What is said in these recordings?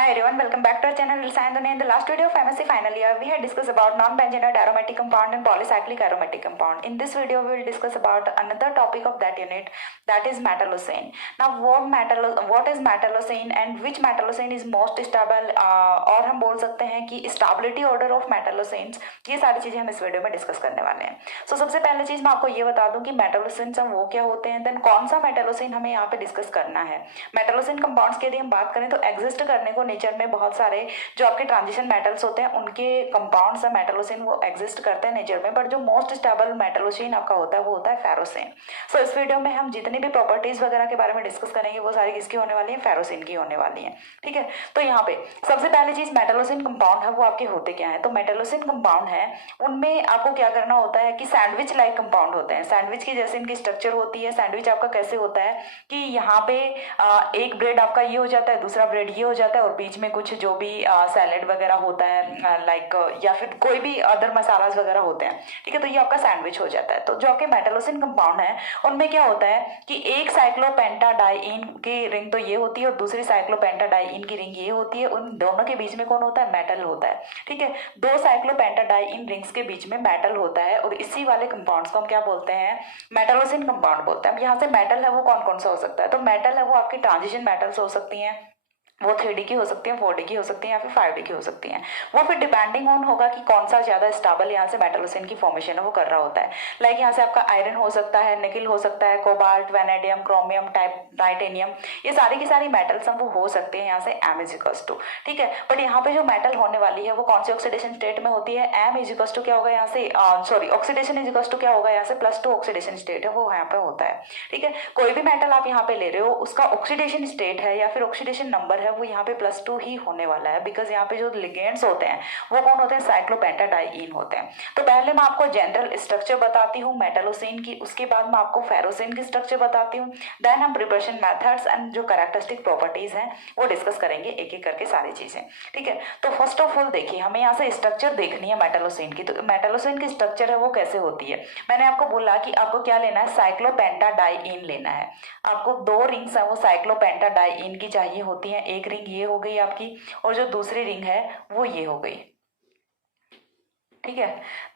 Hi everyone, welcome back to our channel Science Dunia. In the last video of MSc final year, we had discussed about non-benzenoid aromatic compound and polycyclic aromatic compound. In this video, we will discuss about another topic of that unit, that is metallocene. Now, what is metallocene and which metallocene is most stable? और हम बोल सकते हैं कि stability order of metallocenes, ये सारी चीजें हम इस वीडियो में डिस्कस करने वाले हैं. So सबसे पहले चीज मैं आपको ये बता दूं कि मेटालोसेन्स वो क्या होते हैं, देन कौन सा मेटालोसेन हमें यहाँ पे डिस्कस करना है. मेटालोसेन कंपाउंड्स की यदि हम बात करें तो एग्जिस्ट करने को नेचर में बहुत सारे जो आपके ट्रांजिशन मेटल्स होते हैं उनके कंपाउंड्स है मेटालोसेन, वो एग्जिस्ट करते हैं नेचर में, बट जो मोस्ट स्टेबल मेटालोसेन आपका होता है वो होता है फेरोसेन. सो इस वीडियो में हम जितनी भी प्रॉपर्टीज वगैरह के बारे में डिस्कस करेंगे वो सारी किसकी होने वाली है, फेरोसेन की होने वाली है. ठीक है, तो यहाँ पे सबसे पहली चीज मेटालोसेन कंपाउंड है वो आपके होते क्या है. तो मेटालोसेन कंपाउंड है उनमें आपको क्या करना होता है कि सैंडविच लाइक कंपाउंड होते हैं. सैंडविच की जैसे इनकी स्ट्रक्चर होती है. सैंडविच आपका कैसे होता है कि यहाँ पे एक ब्रेड आपका ये हो जाता है, दूसरा ब्रेड ये हो जाता है और बीच में कुछ जो भी सैलेड वगैरह होता है लाइक या फिर कोई भी अदर मसालास वगैरह होते हैं. ठीक है, तो ये आपका सैंडविच हो जाता है. तो जो आपके मेटालोसेन कंपाउंड है उनमें क्या होता है कि एक साइक्लोपेंटाडाइइन की रिंग तो ये होती है और दूसरी साइक्लोपेंटाडाइइन की रिंग ये होती है. उन दोनों के बीच में कौन होता है, मेटल होता है. ठीक है, दो साइक्लोपेंटाडाइइन रिंग्स के बीच में मेटल होता है और इसी वाले कंपाउंड्स को हम क्या बोलते हैं, मेटालोसेन कंपाउंड बोलते हैं. अब यहाँ से मेटल है वो कौन कौन सा हो सकता है, तो मेटल है वो आपकी ट्रांजिशन मेटल्स हो सकती हैं. वो 3D की हो सकती है, 4D की हो सकती है या फिर 5D की हो सकती हैं. वो फिर डिपेंडिंग ऑन होगा कि कौन सा ज्यादा स्टेबल यहाँ से मेटालोसेन की फॉर्मेशन है वो कर रहा होता है. लाइक यहाँ से आपका आयरन हो सकता है, निकिल हो सकता है, कोबाल्ट, वैनेडियम, क्रोमियम, टाइटेनियम, ये सारी की सारी मेटल्स हम वो हो सकते हैं यहाँ से M इज इक्वल्स टू. ठीक है, बट यहाँ पे जो मेटल होने वाली है वो कौन सी ऑक्सीडेशन स्टेट में होती है, M इज इक्वल्स टू क्या होगा यहाँ से sorry oxidation is equals to क्या होगा यहाँ से +2 ऑक्सीडेशन स्टेट है वो यहाँ पे होता है. ठीक है, कोई भी मेटल आप यहाँ पे ले रहे हो उसका ऑक्सीडेशन स्टेट है या फिर ऑक्सीडेशन नंबर है वो यहाँ पे +2 ही होने वाला है. बिकॉज यहाँ पे जो लिगेंड्स होते हैं वो कौन होते हैं, साइक्लोपेंटाडाइइन होते हैं. तो पहले मैं आपको जनरल स्ट्रक्चर बताती हूँ मेटालोसेन की, उसके बाद मैं आपको फेरोसेन की स्ट्रक्चर बताती हूँ. देन हम प्रिपरेशन मेथड्स एंड जो कैरेक्टरिस्टिक प्रॉपर्टीज हैं वो डिस्कस करेंगे एक एक करके सारी चीजें. ठीक है, तो फर्स्ट ऑफ ऑल देखिए हमें यहाँ से स्ट्रक्चर देखनी है मेटालोसेन की. तो मेटालोसेन की स्ट्रक्चर है वो कैसे होती है, मैंने आपको बोला कि आपको क्या लेना है, साइक्लोपेंटाडाइइन लेना है. आपको दो रिंग्स है वो साइक्लोपेंटाडाइइन की चाहिए होती है. एक रिंग ये हो गई आपकी और जो दूसरी रिंग है वो ये हो गई. ठीक है,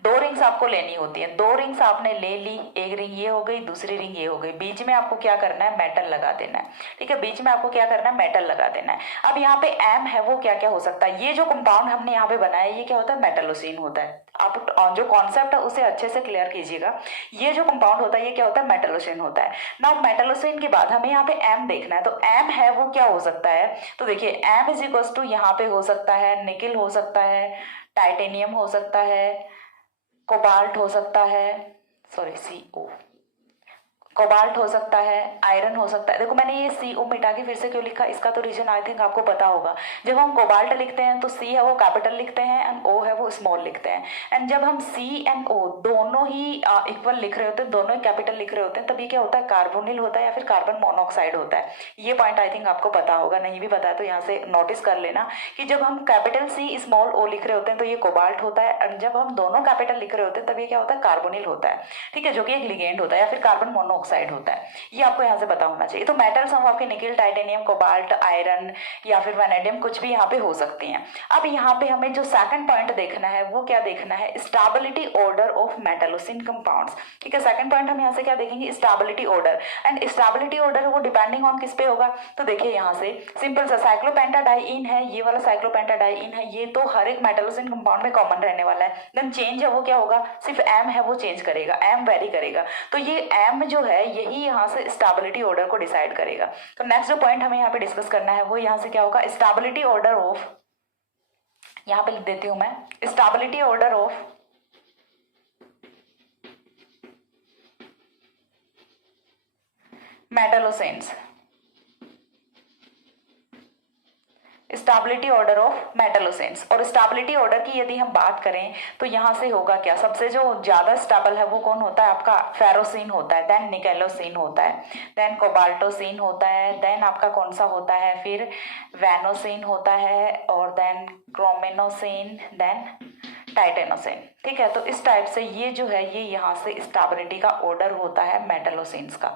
दो रिंग्स आपको लेनी होती है. दो रिंग्स आपने ले ली, एक रिंग ये हो गई, दूसरी रिंग ये हो गई. बीच में आपको क्या करना है, मेटल लगा देना है. ठीक है, बीच में आपको क्या करना है, मेटल लगा देना है. अब यहाँ पे M है वो क्या क्या हो सकता है, ये जो कंपाउंड हमने यहाँ पे बनाया ये क्या होता है, मेटालोसेन होता है. आप जो कॉन्सेप्ट है उसे अच्छे से क्लियर कीजिएगा. ये जो कंपाउंड होता है ये क्या होता है, मेटालोसेन होता है. नाउ मेटालोसेन के बाद हमें यहाँ पे M देखना है. तो M है वो क्या हो सकता है, तो देखिए M इज इक्वल्स टू यहाँ पे हो सकता है निकिल हो सकता है, टाइटेनियम हो सकता है, कोबाल्ट हो सकता है, सॉरी CO, कोबाल्ट हो सकता है, आयरन हो सकता है. देखो मैंने ये CO मिटा के फिर से क्यों लिखा, इसका तो रीजन आई थिंक आपको पता होगा. जब हम कोबाल्ट लिखते हैं तो C है वो कैपिटल लिखते हैं एंड O है वो स्मॉल लिखते हैं. एंड जब हम C एंड O दोनों ही इक्वल लिख रहे होते हैं, दोनों ही कैपिटल लिख रहे होते हैं, तभी क्या होता है, कार्बोनिल होता है या फिर कार्बन मोनोऑक्साइड होता है. ये पॉइंट आई थिंक आपको पता होगा, नहीं भी पता है तो यहाँ से नोटिस कर लेना कि जब हम कैपिटल C स्मॉल O लिख रहे होते हैं तो ये कोबाल्ट होता है. एंड जब हम दोनों कैपिटल लिख रहे होते हैं तब ये क्या होता है, कार्बोनिल होता है. ठीक है, जो कि एक लिगेंड होता है या फिर कार्बन मोनोऑक्साइड होता है. ये आपको यहाँ से पता होना चाहिए. तो मेटल्स हम आपके निकिल, टाइटेनियम, कोबाल्ट, आयरन या फिर वैनेडियम कुछ भी यहाँ पे हो सकती हैं. अब यहाँ पे हमें जो सेकंड पॉइंट देखना है वो क्या देखना है, स्टेबिलिटी ऑर्डर ऑफ मेटालोसेन कंपाउंड्स. ठीक है, सेकंड पॉइंट हम यहाँ से क्या देखेंगे, stability order. And stability order वो डिपेंडिंग ऑन किस पे होगा, तो देखिए यहाँ से सिंपल सा साइक्लोपेंटाडाइइन है, ये वाला साइक्लोपेंटाडाइइन है, ये तो हर एक मेटालोसेन कंपाउंड में कॉमन रहने वाला है. देन चेंज है वो क्या होगा, सिर्फ M है वो चेंज करेगा, M वेरी करेगा. तो ये M जो है यही यहाँ से स्टेबिलिटी ऑर्डर को डिसाइड करेगा. तो नेक्स्ट जो पॉइंट हमें यहाँ पे डिस्कस करना है वो यहाँ से क्या होगा, स्टेबिलिटी ऑर्डर ऑफ, यहाँ पे लिख देती हूं मैं, stability order of metallocenes. Stability order of metallocenes. और स्टेबिलिटी ऑर्डर की यदि हम बात करें तो यहाँ से होगा क्या, सबसे जो ज्यादा स्टेबल है वो कौन होता है आपका, फेरोसीन होता है. देन निकेलोसीन होता है, देन कोबाल्टोसीन होता है, देन आपका कौन सा होता है, फिर वैनोसीन होता है, और देन क्रोमेनोसीन, देन टाइटेनोसिन. ठीक है। तो इस टाइप से ये जो है ये यहाँ से स्टेबिलिटी का ऑर्डर होता है मेटलोसिन्स का,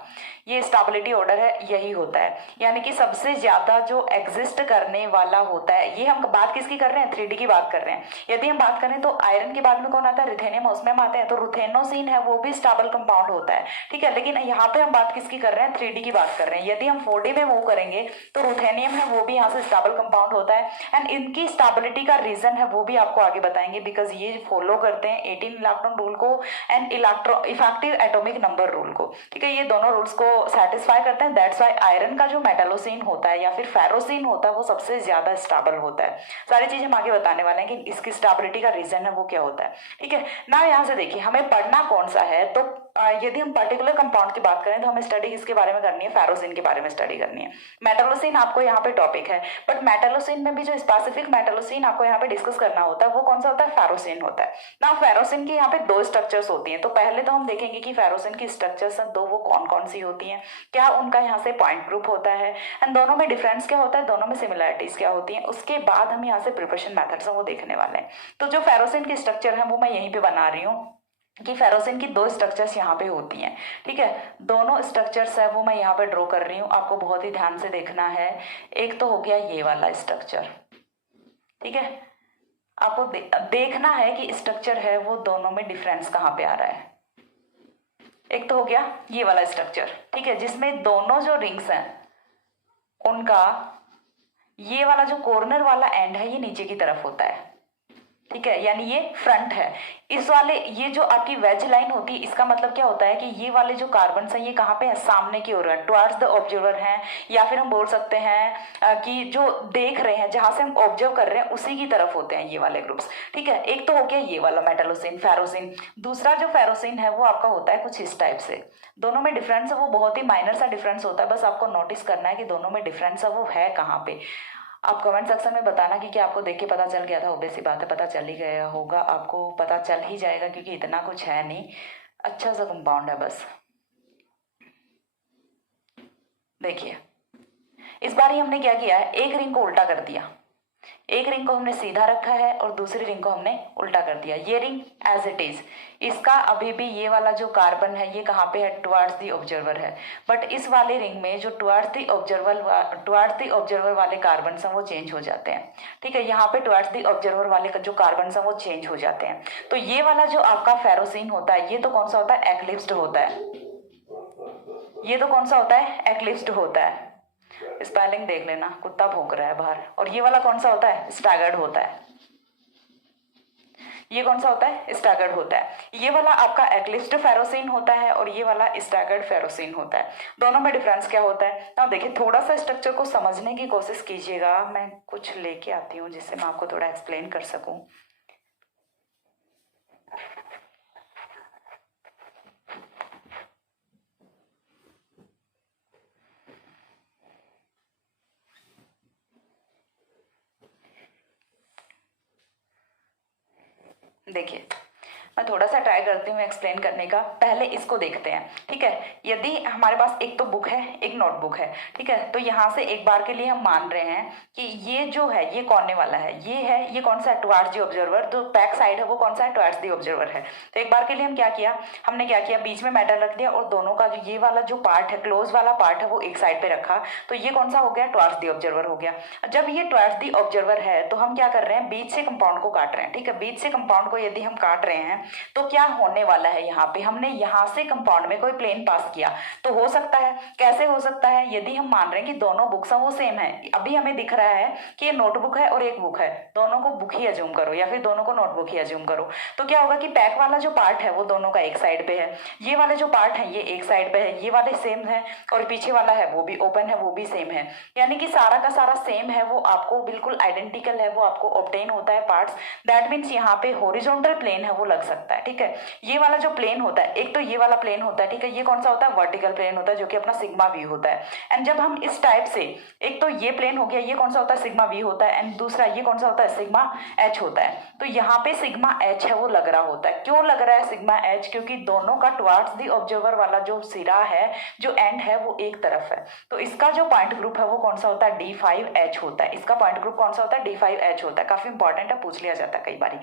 ये स्टेबिलिटी ऑर्डर है, यही होता है। यानी कि सबसे ज्यादा जो एग्जिस्ट करने वाला होता है, ये हम बात किसकी कर रहे हैं, 3D की बात कर रहे हैं। यदि हम बात करें तो आयरन के बाद में कौन आता है, रुथेनियम, ऑस्मियम आते हैं। तो रुथेनोसिन है वो भी स्टेबल कंपाउंड होता है, ठीक है। लेकिन यहाँ पे हम बात किसकी कर रहे हैं, 3D की बात कर रहे हैं। यदि हम 4D में मूव करेंगे तो रुथेनियम है वो भी यहाँ से स्टेबल कंपाउंड होता है। एंड इनकी स्टेबिलिटी का रीजन है वो भी आपको आगे बताएंगे, बिकॉज ये फॉलो करते हैं 18 इलेक्ट्रॉन रूल को and effective atomic number rule को, ठीक है। ये दोनों रूल्स को सेटिस्फाई करते हैं। दैट्स वाई आयरन का जो मेटलोसिन होता है या फिर फेरोसिन होता है वो सबसे ज्यादा स्टेबल होता है। सारी चीजें हम आगे बताने वाले हैं कि इसकी स्टेबिलिटी का रीजन है वो क्या होता है, ठीक है ना। यहाँ से देखिए हमें पढ़ना कौन सा है, तो यदि हम पर्टिकुलर कंपाउंड की बात करें तो हमें स्टडी किसके बारे में करनी है, फेरोसिन के बारे में स्टडी करनी है। मेटलोसिन आपको यहाँ पे टॉपिक है, बट मेटलोसिन में भी जो स्पेसिफिक मेटलोसिन आपको यहाँ पे डिस्कस करना होता है वो कौन सा होता है, फेरोसिन होता है ना। फेरोसिन की यहाँ पे 2 स्ट्रक्चर्स होती हैं। तो पहले तो हम देखेंगे कि फेरोसिन की स्ट्रक्चर्स हैं 2, वो कौन कौन सी होती हैं, क्या उनका यहाँ से पॉइंट ग्रुप होता है, एंड दोनों में डिफरेंस क्या होता है, दोनों में सिमिलरिटीज क्या होती हैं। उसके बाद हम यहाँ से प्रिपरेशन मेथड्स हैं वो देखने वाले हैं। तो जो फेरोसिन की स्ट्रक्चर है वो मैं यहीं पे बना रही हूँ कि फेरोसिन की 2 स्ट्रक्चर्स यहाँ पे होती हैं, ठीक है। दोनों स्ट्रक्चर्स है वो मैं यहाँ पे ड्रॉ कर रही हूँ, आपको बहुत ही ध्यान से देखना है। एक तो हो गया ये वाला स्ट्रक्चर, ठीक है। आपको देखना है कि स्ट्रक्चर है वो दोनों में डिफरेंस कहाँ पे आ रहा है। एक तो हो गया ये वाला स्ट्रक्चर, ठीक है, जिसमें दोनों जो रिंग्स हैं उनका ये वाला जो कॉर्नर वाला एंड है ये नीचे की तरफ होता है, ठीक है, यानी ये फ्रंट है। इस वाले ये जो आपकी वेज लाइन होती है इसका मतलब क्या होता है कि ये वाले जो कार्बन है ये कहाँ पे है, सामने की ओर है, टुवर्ड्स द ऑब्जर्वर हैं, या फिर हम बोल सकते हैं कि जो देख रहे हैं, जहां से हम ऑब्जर्व कर रहे हैं उसी की तरफ होते हैं ये वाले ग्रुप्स, ठीक है। एक तो हो गया ये वाला मेटलोसिन फेरोसिन। दूसरा जो फेरोसिन है वो आपका होता है कुछ इस टाइप से। दोनों में डिफरेंस है वो बहुत ही माइनर सा डिफरेंस होता है, बस आपको नोटिस करना है कि दोनों में डिफरेंस है वो है कहाँ पे। आप कमेंट सेक्शन में बताना कि क्या आपको देख के पता चल गया था। ऑब्वियस सी बात है पता चल ही गया होगा, आपको पता चल ही जाएगा क्योंकि इतना कुछ है नहीं, अच्छा सा कंपाउंड है बस। देखिए इस बार ही हमने क्या किया है, एक रिंग को उल्टा कर दिया, एक रिंग को हमने सीधा रखा है और दूसरी रिंग को हमने उल्टा कर दिया। ये रिंग एज इट इज, इसका अभी भी ये वाला जो कार्बन है ये कहाँ पे है, टुवर्ड्स दी ऑब्जर्वर है। बट इस वाले रिंग में जो टुवर्ड्स दी ऑब्जर्वर वाले कार्बन हैं वो चेंज हो जाते हैं, ठीक है। यहाँ पे टुवर्ड्स दी ऑब्जर्वर वाले जो कार्बन हैं वो चेंज हो जाते हैं। तो ये वाला जो आपका फेरोसिन होता है ये तो कौन सा होता है, एक्लिप्स्ड होता है। ये तो कौन सा होता है, एक्लिप्स्ड होता है। स्पेलिंग देख लेना, कुत्ता भौंक रहा है बाहर। और ये वाला कौन सा होता है, स्टैगर्ड होता है। ये कौन सा होता है, स्टैगर्ड होता है। ये वाला आपका एक्लिप्स्ड फेरोसिन होता है और ये वाला स्टैगर्ड फेरोसिन होता है। दोनों में डिफरेंस क्या होता है ना, देखिए थोड़ा सा स्ट्रक्चर को समझने की कोशिश कीजिएगा। मैं कुछ लेके आती हूँ जिससे मैं आपको थोड़ा एक्सप्लेन कर सकूं। देखिए मैं थोड़ा सा ट्राई करती हूँ एक्सप्लेन करने का। पहले इसको देखते हैं, ठीक है। यदि हमारे पास एक तो बुक है एक नोटबुक है, ठीक है, तो यहाँ से एक बार के लिए हम मान रहे हैं कि ये जो है ये कौन वाला है, ये है, ये कौन सा है, टुवर्ड्स दी ऑब्जर्वर। जो बैक साइड है वो कौन सा है, टुवर्ड्स दी ऑब्जर्वर है। तो एक बार के लिए हम क्या किया, हमने क्या किया, बीच में मेटल रख दिया और दोनों का जो ये वाला जो पार्ट है, क्लोज वाला पार्ट है वो एक साइड पे रखा। तो ये कौन सा हो गया, टुवर्ड्स दी ऑब्जर्वर हो गया। जब ये टुवर्ड्स दी ऑब्जर्वर है तो हम क्या कर रहे हैं, बीच से कंपाउंड को काट रहे हैं, ठीक है। बीच से कंपाउंड को यदि हम काट रहे हैं तो क्या होने वाला है, यहाँ पे हमने यहाँ से कंपाउंड में कोई प्लेन पास किया तो हो सकता है, कैसे हो सकता है, यदि हम मान रहे हैं कि दोनों बुक्स वो सेम है। अभी हमें दिख रहा है कि ये नोटबुक है और एक बुक है, दोनों को बुक ही अज्यूम करो या फिर दोनों को नोटबुक ही अज्यूम करो। तो क्या होगा कि बैक वाला जो पार्ट है वो दोनों का एक साइड पे है, ये वाले जो पार्ट है ये एक साइड पे है, ये वाले सेम है, और पीछे वाला है वो भी ओपन है, वो भी सेम है। यानी कि सारा का सारा सेम है, वो आपको बिल्कुल आइडेंटिकल है, वो आपको ऑब्टेन होता है पार्ट्स। दैट मीन्स यहाँ पे हॉरिजॉन्टल प्लेन है वो लग सकता है, ठीक है। ये वाला जो प्लेन होता है, एक तो ये वाला प्लेन होता है, ठीक है, ये कौन सा होता है, वर्टिकल प्लेन होता है जो कि अपना सिग्मा वी होता है। एंड जब हम इस टाइप से, एक तो ये प्लेन हो गया, ये कौन सा होता है, सिग्मा वी होता है, एंड दूसरा ये कौन सा होता है, सिग्मा एच होता है। तो यहाँ पे सिग्मा एच है वो लग रहा होता है। क्यों लग रहा है सिग्मा एच, क्योंकि दोनों का टुवर्ड्स दी ऑब्जर्वर वाला जो सिरा है, जो एंड है वो एक तरफ है। तो इसका जो पॉइंट ग्रुप है वो कौन सा होता है, D5H होता है। इसका पॉइंट ग्रुप कौन सा होता है, D5H होता है। काफी इंपॉर्टेंट है, पूछ लिया जाता है कई बार।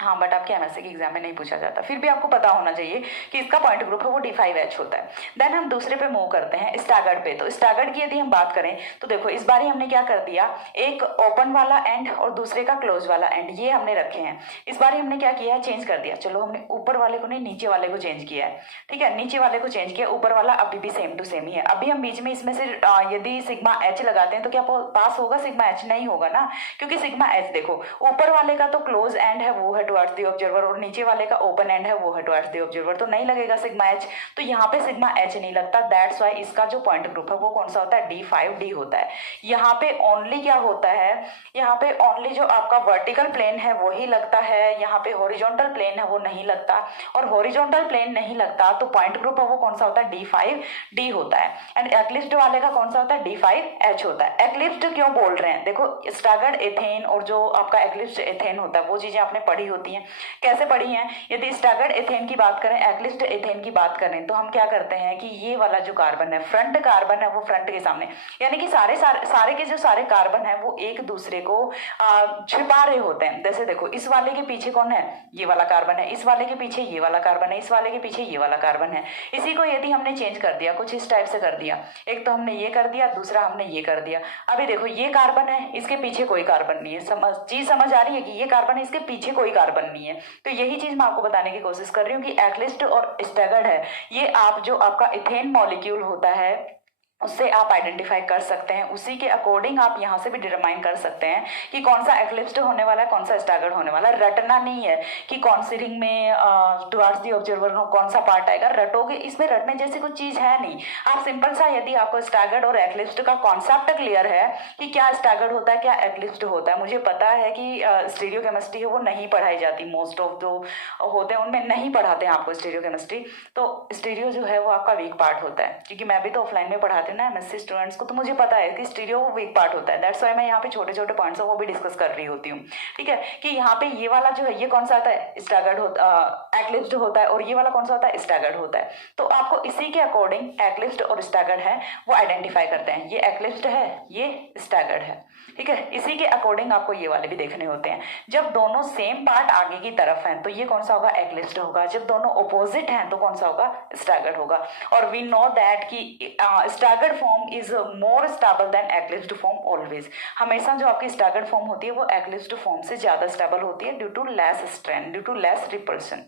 हाँ, बट आपके एमएससी के एग्जाम में नहीं पूछा जाता, फिर भी आपको पता होना चाहिए कि इसका पॉइंट ग्रुप है वो D5H होता है। देन हम दूसरे पे मूव करते हैं, स्टैगर्ड पे। तो स्टैगर्ड की यदि हम बात करें तो देखो इस बार ही हमने क्या कर दिया, एक ओपन वाला एंड और दूसरे का क्लोज वाला एंड ये हमने रखे हैं। इस बार ही हमने क्या किया है, चेंज कर दिया। चलो हमने ऊपर वाले को नहीं नीचे वाले को चेंज किया है, ठीक है, नीचे वाले को चेंज किया, ऊपर वाला अभी भी सेम टू सेम ही है। अभी हम बीच में इसमें से यदि सिग्मा एच लगाते हैं तो क्या पास होगा सिग्मा एच? नहीं होगा ना, क्योंकि सिग्मा एच देखो ऊपर वाले का तो क्लोज एंड है वो है टुवर्ड्स द ऑब्जर्वर और नीचे वाले का ओपन एंड है वो है टुवर्ड्स द ऑब्जर्वर, तो नहीं लगेगा सिग्मा एच। तो यहाँ पे सिग्मा एच नहीं लगता, दैट्स वाई इसका जो पॉइंट ग्रुप है वो कौन सा होता है, D5D होता है। यहाँ पे ओनली क्या होता है, यहाँ पे ओनली जो आपका वर्टिकल प्लेन है वही लगता है, यहाँ पे हॉरिजॉन्टल प्लेन है वो नहीं लगता, और हॉरिजॉन्टल प्लेन नहीं लगता तो पॉइंट ग्रुप है वो कौन सा होता है, D5D होता है। एंड एक्लिप्स्ड वाले का कौन सा होता है, D5H होता है। एक्लिप्स्ड क्यों बोल रहे हैं, देखो स्टैगर्ड एथेन और जो आपका एक्लिप्स्ड एथेन होता है वो चीजें आपने पढ़ी होती हैं। कैसे पढ़ी हैं, यदि स्टैगर्ड एथेन की बात करें, एक्लिप्स्ड एथेन की बात करें, तो हम क्या करते हैं कि ये वाला जो कार्बन है, फ्रंट कार्बन है वो फ्रंट के सामने, यानी कि सारे के जो सारे कार्बन है वो एक दूसरे को छिपा रहे होते हैं। जैसे देखो इस वाले के पीछे कौन है, ये वाला कार्बन है, इस वाले के पीछे ये वाला कार्बन है, इस वाले के पीछे ये वाला कार्बन है। इसी को यदि हमने चेंज कर दिया, कुछ इस टाइप से कर दिया, एक तो हमने ये कर दिया, दूसरा हमने ये कर दिया। अभी देखो ये कार्बन है, इसके पीछे कोई कार्बन नहीं है, चीज समझ आ रही है कि ये कार्बन है, इसके पीछे कोई कार्बन नहीं है। तो यही चीज मैं आपको बताने की कोशिश कर रही हूँ कि एक्लिप्स्ड और स्टैगर्ड है, ये आप जो आपका इथेन मॉलिक्यूल होता है उससे आप आइडेंटिफाई कर सकते हैं, उसी के अकॉर्डिंग आप यहाँ से भी डिटरमाइन कर सकते हैं कि कौन सा एक्लिप्स्ड होने वाला है, कौन सा स्टैगर्ड होने वाला है। रटना नहीं है कि कौन सी रिंग में टुवर्ड्स द ऑब्जर्वर कौन सा पार्ट आएगा, रटोगे, इसमें रटने जैसी कुछ चीज है नहीं। आप सिंपल सा, यदि आपको स्टैगर्ड और एक्लिप्स्ड का कॉन्सेप्ट क्लियर है कि क्या स्टैगर्ड होता है क्या एक्लिप्स्ड होता है। मुझे पता है कि स्टीरियो केमिस्ट्री है वो नहीं पढ़ाई जाती, मोस्ट ऑफ जो होते हैं उनमें नहीं पढ़ाते हैं आपको स्टीरियो केमिस्ट्री, तो स्टीरियो जो है वो आपका वीक पार्ट होता है, क्योंकि मैं भी तो ऑफलाइन में पढ़ाती ना एमएससी स्टूडेंट्स को, तो मुझे पता है कि स्टीरियो वो वीक पार्ट होता है। दैट्स व्हाई मैं यहाँ पे छोटे छोटे पॉइंट्स है वो भी डिस्कस कर रही होती हूँ, ठीक है, कि यहाँ पे ये वाला जो है ये कौन सा होता है, स्टैगर्ड होता, एक्लिप्स्ड होता है, और ये वाला कौन सा होता है, स्टैगर्ड होता है। तो आपको इसी के अकॉर्डिंग एक्लिप्स्ड और स्टैगर्ड है वो आइडेंटिफाई करते हैं, ये एक्लिप्स्ड है ये स्टैगर्ड है, ठीक है। इसी के अकॉर्डिंग आपको ये वाले भी देखने होते हैं। जब दोनों सेम पार्ट आगे की तरफ हैं तो ये कौन सा होगा, एक्लिप्स्ड होगा। जब दोनों ऑपोजिट हैं तो कौन सा होगा, स्टैगर्ड होगा। और वी नो दैट कि staggered form is more stable than eclipsed form always. हमेशा जो आपकी स्टैगर्ड फॉर्म होती है वो एक्लिप्स्ड फॉर्म से ज्यादा स्टेबल होती है due to less strain, due to less repulsion,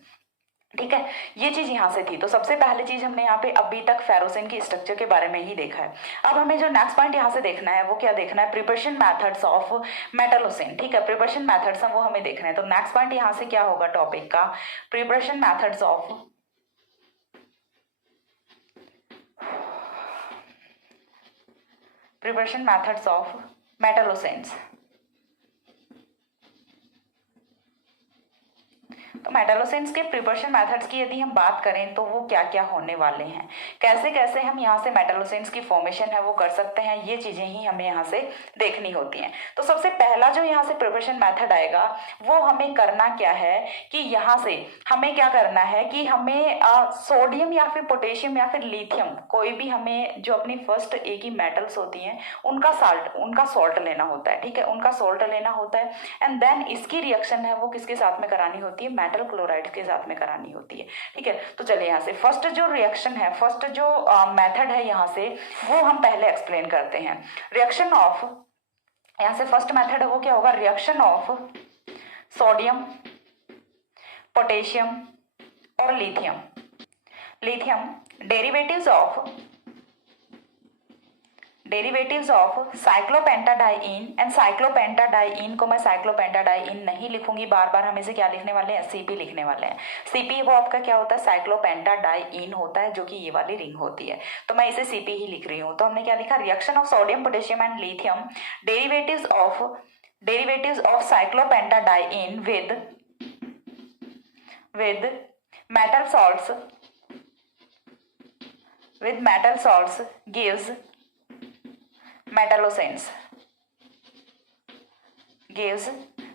ठीक है। ये चीज यहाँ से थी। तो सबसे पहले चीज हमने यहाँ पे अभी तक फेरोसिन की स्ट्रक्चर के बारे में ही देखा है। अब हमें जो नेक्स्ट पॉइंट यहाँ से देखना है वो क्या देखना है, प्रिपरेशन मेथड्स ऑफ मेटलोसिन, ठीक है। प्रिपरेशन मेथड्स हैं वो हमें देखना है। तो नेक्स्ट पॉइंट यहाँ से क्या होगा टॉपिक का, प्रिपरेशन मेथड्स ऑफ मेटलोसिन्स। तो मेटलोसिन्स के प्रिपरेशन मेथड्स की यदि हम बात करें तो वो क्या क्या होने वाले हैं, कैसे कैसे हम यहाँ से मेटलोसिन्स की फॉर्मेशन है वो कर सकते हैं, ये चीजें ही हमें यहाँ से देखनी होती हैं। तो सबसे पहला जो यहाँ से प्रिपरेशन मेथड आएगा वो हमें करना क्या है कि यहाँ से हमें क्या करना है कि हमें सोडियम या फिर पोटेशियम या फिर लिथियम, कोई भी हमें जो अपनी फर्स्ट एक ही मेटल्स होती हैं उनका सॉल्ट लेना होता है, ठीक है, उनका सॉल्ट लेना होता है। एंड देन इसकी रिएक्शन है वो किसके साथ में करानी होती है, मेटल क्लोराइड के साथ में करानी होती है, ठीक है। तो चलिए यहाँ से फर्स्ट जो रिएक्शन है, फर्स्ट जो मेथड है यहाँ से वो हम पहले एक्सप्लेन करते हैं। रिएक्शन ऑफ, यहाँ से फर्स्ट मेथड है वो क्या होगा, रिएक्शन ऑफ सोडियम, पोटेशियम और लिथियम डेरिवेटिव्स ऑफ साइक्लोपेंटाडाइइन। एंड साइक्लोपेंटाडाइइन को मैं साइक्लोपेंटाडाइइन नहीं लिखूंगी, बार बार हम इसे क्या लिखने वाले हैं, सीपी लिखने वाले हैं। सीपी वो आपका क्या होता है, साइक्लोपेंटाडाइइन होता है, जो कि ये वाली रिंग होती है, तो मैं इसे सीपी ही लिख रही हूँ। तो हमने क्या लिखा, reaction of sodium, potassium and lithium, derivatives of cyclopentadiene with metal salts gives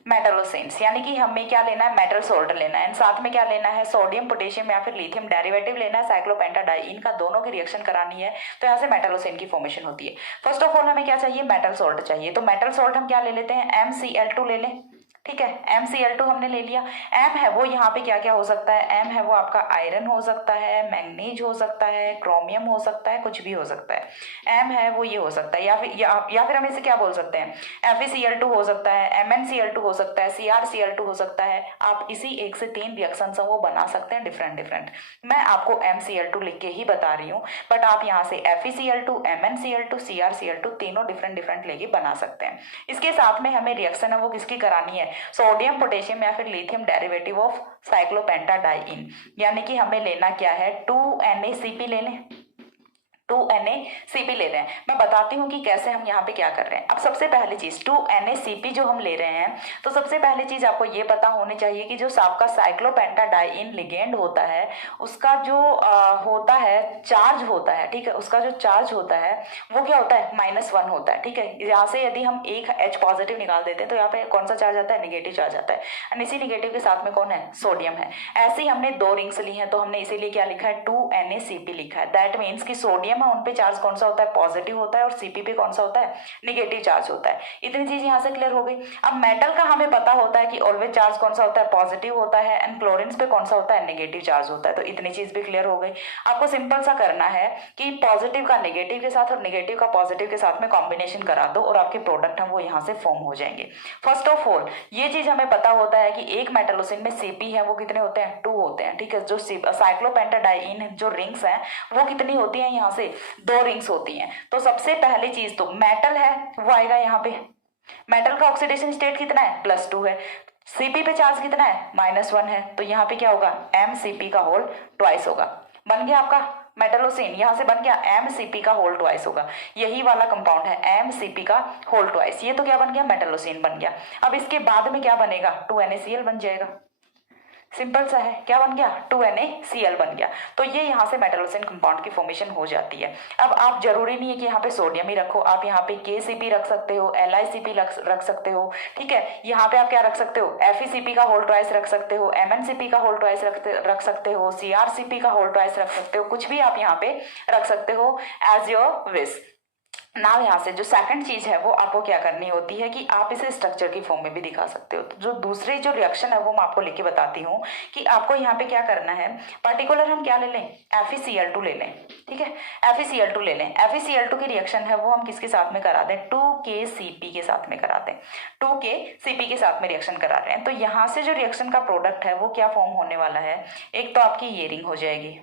metallocenes, यानी कि हमें क्या लेना है, मेटल सॉल्ट लेना है। साथ में क्या लेना है, सोडियम, पोटेशियम या फिर लिथियम डेरिवेटिव लेना है, साइक्लोपेंटाडाइइन का, दोनों की रिएक्शन करानी है। तो यहाँ से मेटलोसिन की फॉर्मेशन होती है। फर्स्ट ऑफ ऑल हमें क्या चाहिए, मेटल सॉल्ट चाहिए। तो मेटल सॉल्ट हम क्या ले लेते हैं, MCl2 ले लें, ठीक है, MCl2 हमने ले लिया। M है वो यहाँ पे क्या क्या हो सकता है, M है वो आपका आयरन हो सकता है, मैंगनीज हो सकता है, क्रोमियम हो सकता है, कुछ भी हो सकता है। M है वो ये हो सकता है, या फिर हम इसे क्या बोल सकते हैं, FeCl2 हो सकता है, MnCl2 हो सकता है, CrCl2 हो सकता है। आप इसी 1 से 3 रिएक्शन वो बना सकते हैं डिफरेंट डिफरेंट। मैं आपको MCl2 लिख के ही बता रही हूँ, बट आप यहाँ से FeCl2, MnCl2, CrCl2 तीनों डिफरेंट डिफरेंट लेके बना सकते हैं। इसके साथ में हमें रिएक्शन है वो किसकी करानी है, सोडियम पोटेशियम या फिर लिथियम डेरिवेटिव ऑफ साइक्लोपेंटाडाइइन। यानी कि हमें लेना क्या है, 2NaCl ले लें, 2NaCl ले रहे हैं। मैं बताती हूँ कि कैसे हम यहाँ पे क्या कर रहे हैं। अब सबसे पहली चीज 2NaCl जो हम ले रहे हैं, तो सबसे पहली चीज आपको ये पता होनी चाहिए कि जो आपका साइक्लोपेंटाडाइइन लिगेंड होता है उसका जो होता है चार्ज होता है, ठीक है, उसका जो चार्ज होता है वो क्या होता है, -1 होता है। ठीक है, यहाँ से यदि हम एक H पॉजिटिव निकाल देते हैं तो यहाँ पे कौन सा चार्ज आता है, निगेटिव चार्ज आता है। एंड इसी निगेटिव के साथ में कौन है, सोडियम है। ऐसे ही हमने 2 रिंग्स ली हैं तो हमने इसीलिए क्या लिखा है, 2NaCl लिखा है। दैट मीन्स कि सोडियम है उन पे चार्ज कौन सा होता है, पॉजिटिव होता है, और Cp पे कौन सा होता है, निगेटिव चार्ज होता है। इतनी चीज यहाँ से क्लियर हो गई। अब मेटल का हमें पता होता है कि ऑलवेज चार्ज कौन सा होता है, पॉजिटिव होता है, एंड क्लोरीन पे कौन सा होता है, नेगेटिव चार्ज होता है। तो इतनी चीज भी क्लियर हो गई। आपको सिंपल सा करना है कि पॉजिटिव का नेगेटिव के साथ और नेगेटिव का पॉजिटिव के साथ में कॉम्बिनेशन करा दो और आपके प्रोडक्ट हम वो यहाँ से फॉर्म हो जाएंगे। फर्स्ट ऑफ ऑल ये चीज हमें पता होता है कि एक मेटलोसिन में Cp है वो कितने होते हैं, 2 होते हैं। ठीक है, जो साइक्लोपेंटाडाइइन जो रिंग्स हैं वो कितनी होती हैं, यहाँ से 2 रिंग्स होती हैं। तो सबसे पहली चीज तो मेटल है वो आएगा यहाँ पे, मेटल का ऑक्सीडेशन स्टेट कितना है, +2 है। Cp पे चार्ज कितना है, -1 है। तो यहाँ पे क्या होगा, MCp का होल ट्वाइस होगा। बन गया आपका मेटलोसिन, यहां से बन गया MCp का होल ट्वाइस होगा। यही वाला कंपाउंड है MCp का होल ट्वाइस। ये तो क्या बन गया, मेटलोसिन बन गया। अब इसके बाद में क्या बनेगा, 2NaCl बन जाएगा। सिंपल सा है, क्या बन गया, 2NaCl बन गया। तो ये यहाँ से मेटलोसिन कंपाउंड की फॉर्मेशन हो जाती है। अब आप जरूरी नहीं है कि यहाँ पे सोडियम ही रखो, आप यहाँ पे KCp रख सकते हो, LiCp रख सकते हो। ठीक है, यहाँ पे आप क्या रख सकते हो, FeCp का होल ट्वाइस रख सकते हो, MnCp का होल ट्वाइस रख सकते हो, CrCp का होल ट्वाइस रख सकते हो, कुछ भी आप यहाँ पे रख सकते हो एज योर विश। नाउ यहाँ से जो सेकंड चीज है वो आपको क्या करनी होती है कि आप इसे स्ट्रक्चर की फॉर्म में भी दिखा सकते हो। तो जो दूसरी जो रिएक्शन है वो मैं आपको लिख के बताती हूँ कि आपको यहाँ पे क्या करना है। पर्टिकुलर हम क्या ले लें, FeCl2 ले लें। ठीक है, FeCl2 ले लें। FeCl2 की रिएक्शन है वो हम किसके साथ में करा दें, 2KCp के साथ में करा दें। 2KCp के साथ में रिएक्शन करा रहे हैं। तो यहाँ से जो रिएक्शन का प्रोडक्ट है वो क्या फॉर्म होने वाला है, एक तो आपकी ये रिंग हो जाएगी।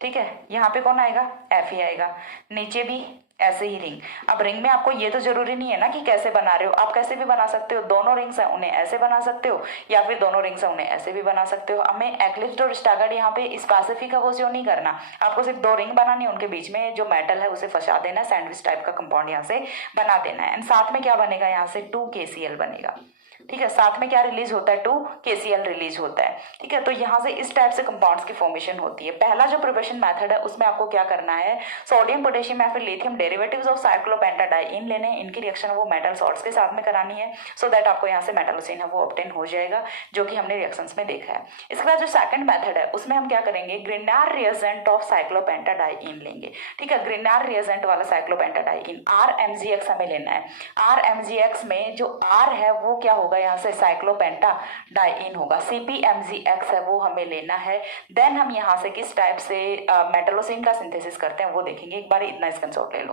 ठीक है, यहाँ पे कौन आएगा, Fe आएगा, नीचे भी ऐसे ही रिंग। अब रिंग में आपको ये तो जरूरी नहीं है ना कि कैसे बना रहे हो, आप कैसे भी बना सकते हो। दोनों रिंग्स हैं उन्हें ऐसे बना सकते हो, या फिर दोनों रिंग्स हैं उन्हें ऐसे भी बना सकते हो। हमें एक्लिप्स और स्टैगर्ड यहाँ पे स्पेसिफिक है वो जो नहीं करना, आपको सिर्फ 2 रिंग बनानी है, उनके बीच में जो मेटल है उसे फंसा देना, सैंडविच टाइप का कंपाउंड यहाँ से बना देना है। एंड साथ में क्या बनेगा, यहाँ से 2KCl बनेगा। ठीक है, साथ में क्या रिलीज होता है, 2KCl रिलीज होता है। ठीक है, तो यहाँ से इस टाइप से कंपाउंड्स की फॉर्मेशन होती है। पहला जो प्रिपरेशन मेथड है उसमें आपको क्या करना है, सोडियम पोटेशियम या फिर लिथियम डेरिवेटिव्स ऑफ साइक्लोपेंटाडाइइन लेने, इनकी रिएक्शन वो मेटल सॉल्ट्स के साथ में करानी है, सो दैट आपको यहाँ से मेटलोसिन है वो ऑब्टेन हो जाएगा, जो कि हमने रिएक्शंस में देखा है। इसके बाद जो सेकंड मेथड है उसमें हम क्या करेंगे, ग्रिनार रिएजेंट ऑफ साइक्लोपेंटाडाइइन लेंगे। ठीक है, ग्रिनार रिएजेंट वाला साइक्लोपेंटाडाइइन RMgX हमें लेना है। RMgX में जो R है वो क्या होगा, यहाँ से साइक्लोपेंटाडाइइन होगा। CpMgX है वो हमें लेना है। देन हम यहाँ से किस टाइप से मेटलोसिन का सिंथेसिस करते हैं वो देखेंगे। एक बार इतना स्क्रीनशॉट ले लो,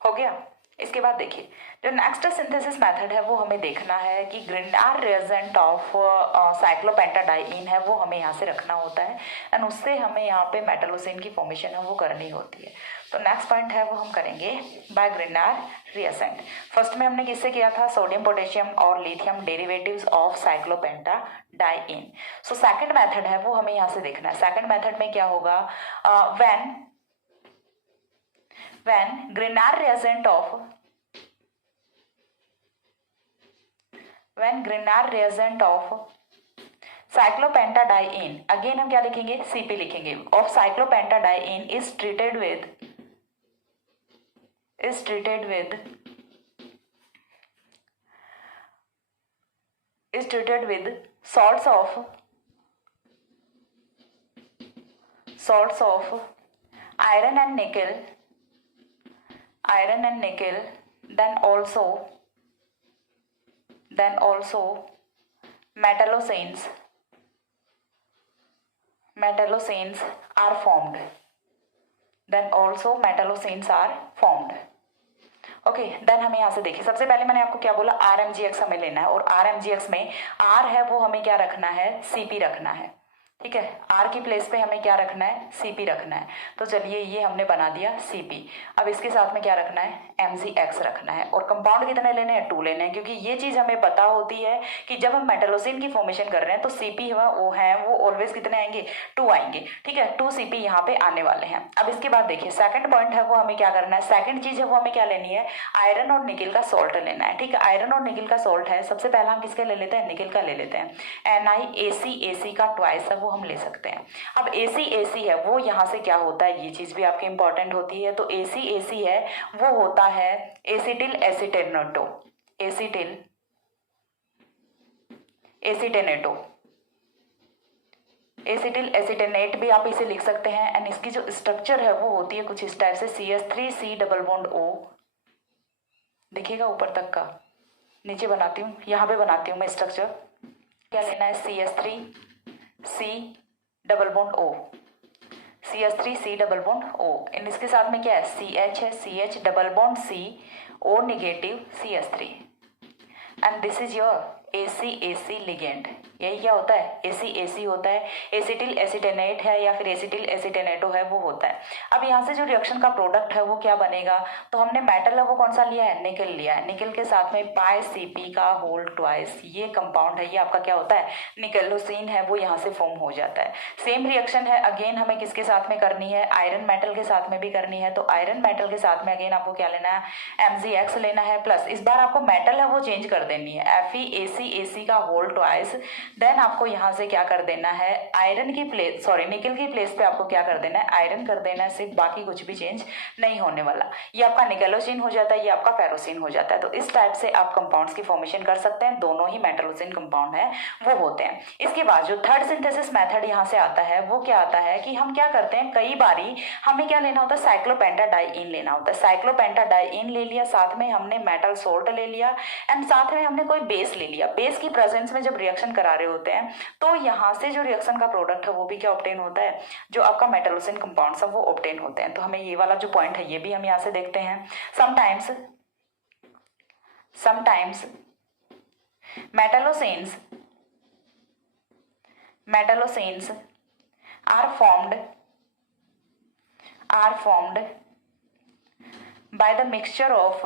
हो गया। इसके बाद देखिए जो नेक्स्ट सिंथेसिस मेथड है वो हमें देखना है कि ग्रिनार रिएजेंट ऑफ साइक्लोपेंटाडाइइन है वो हमें यहाँ से रखना होता है, एंड उससे हमें यहाँ पे मेटलोसिन की फॉर्मेशन है वो करनी होती है। तो नेक्स्ट पॉइंट है वो हम करेंगे बाय ग्रिनार रिएजेंट। फर्स्ट में हमने किससे किया था, सोडियम पोटेशियम और lithium derivatives of cyclopentadiene. So second method है वो हमें यहाँ से देखना है। सेकंड मेथड में क्या होगा, when Grignard reagent of cyclopentadiene, again हम क्या लिखेंगे, Cp लिखेंगे, of cyclopentadiene is treated with salts of iron and nickel iron and nickel, then also metallocenes are formed. Then also metallocenes are formed. Okay then हमें यहाँ से देखिए, सबसे पहले मैंने आपको क्या बोला, RMGX हमें लेना है, और RMGX में R है वो हमें क्या रखना है, CP रखना है, ठीक है। R की प्लेस पे हमें क्या रखना है, CP रखना है। तो चलिए ये हमने बना दिया CP। अब इसके साथ में क्या रखना है, MgX रखना है। और कंपाउंड कितने लेने हैं, 2 लेने हैं, क्योंकि ये चीज़ हमें पता होती है कि जब हम मेटलोसिन की फॉर्मेशन कर रहे हैं तो CP वो ऑलवेज कितने आएंगे, 2 आएंगे, ठीक है। 2 CP यहाँ पे आने वाले हैं। अब इसके बाद देखिए सेकंड पॉइंट है वो हमें क्या करना है, सेकंड चीज़ है वो हमें क्या लेनी है, आयरन और निकल का सॉल्ट लेना है, ठीक है। आयरन और निकल का सॉल्ट है, सबसे पहला हम किसका ले लेते हैं, निकल का ले लेते हैं। NiAC का ट्वाइस है वो हम ले सकते हैं। अब ACAC है वो यहाँ से क्या होता है, ये चीज भी आपकी इंपॉर्टेंट होती है। तो ACAC है वो होता है एसिटिल एसिटेनेटो, एसिटिल एसिटेनेट भी आप इसे लिख सकते हैं। एंड इसकी जो स्ट्रक्चर है वो होती है कुछ इस टाइप से, CH3C डबल बॉन्ड O, देखिएगा ऊपर तक का, नीचे बनाती हूँ, यहाँ पे बनाती हूँ मैं स्ट्रक्चर। क्या लेना है, CH3C double bond O, CH3C double bond O। इन इसके साथ में क्या है, CH है, CH double bond C, O negative CH3, and this is your ACAC ligand. यही क्या होता है, ACAC होता है, एसिटिल एसिटेनेट है या फिर एसिटिल एसिटेनेटो है वो होता है। अब यहाँ से जो रिएक्शन का प्रोडक्ट है वो क्या बनेगा, तो हमने मेटल है वो कौन सा लिया है, निकल लिया है। निकल के साथ में पाई CP का होल ट्वाइस, ये कंपाउंड है, ये आपका क्या होता है, निकलोसिन है वो यहाँ से फॉर्म हो जाता है। सेम रिएक्शन है अगेन हमें किसके साथ में करनी है, आयरन मेटल के साथ में भी करनी है। तो आयरन मेटल के साथ में अगेन आपको क्या लेना है, MgX लेना है, प्लस इस बार आपको मेटल है वो चेंज कर देनी है, FeACAC का होल ट्वाइस। देन आपको यहाँ से क्या कर देना है, आयरन की प्लेस, सॉरी निकल की प्लेस पे आपको क्या कर देना है, आयरन कर देना है, सिर्फ बाकी कुछ भी चेंज नहीं होने वाला। ये आपका निकलोसिन हो जाता है, ये आपका फेरोसिन हो जाता है। तो इस टाइप से आप कंपाउंड्स की फॉर्मेशन कर सकते हैं, दोनों ही मेटलोसिन कंपाउंड है वो होते हैं। इसके बाद जो थर्ड सिंथेसिस मेथड यहाँ से आता है वो क्या आता है कि हम क्या करते हैं, कई बारी हमें क्या लेना होता है, साइक्लोपेंटाडाइइन लेना होता है। साइक्लोपेंटाडाइइन ले लिया, साथ में हमने मेटल सोल्ट ले लिया, एंड साथ में हमने कोई बेस ले लिया। बेस की प्रेजेंस में जब रिएक्शन करा रहे होते हैं तो यहाँ से जो रिएक्शन का प्रोडक्ट है वो भी क्या ऑब्टेन होता है, जो आपका मेटलोसिन कंपाउंड्स है वो ऑब्टेन होते हैं। तो हमें ये वाला जो पॉइंट है ये भी हम यहाँ से देखते हैं। Sometimes metallocenes are formed by the mixture of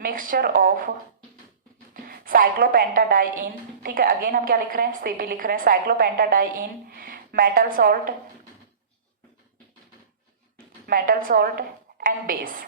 mixture of साइक्लोपेंटाडाइइन, ठीक है। अगेन हम क्या लिख रहे हैं, CP लिख रहे हैं, साइक्लोपेंटाडाइइन, मेटल सॉल्ट एंड बेस,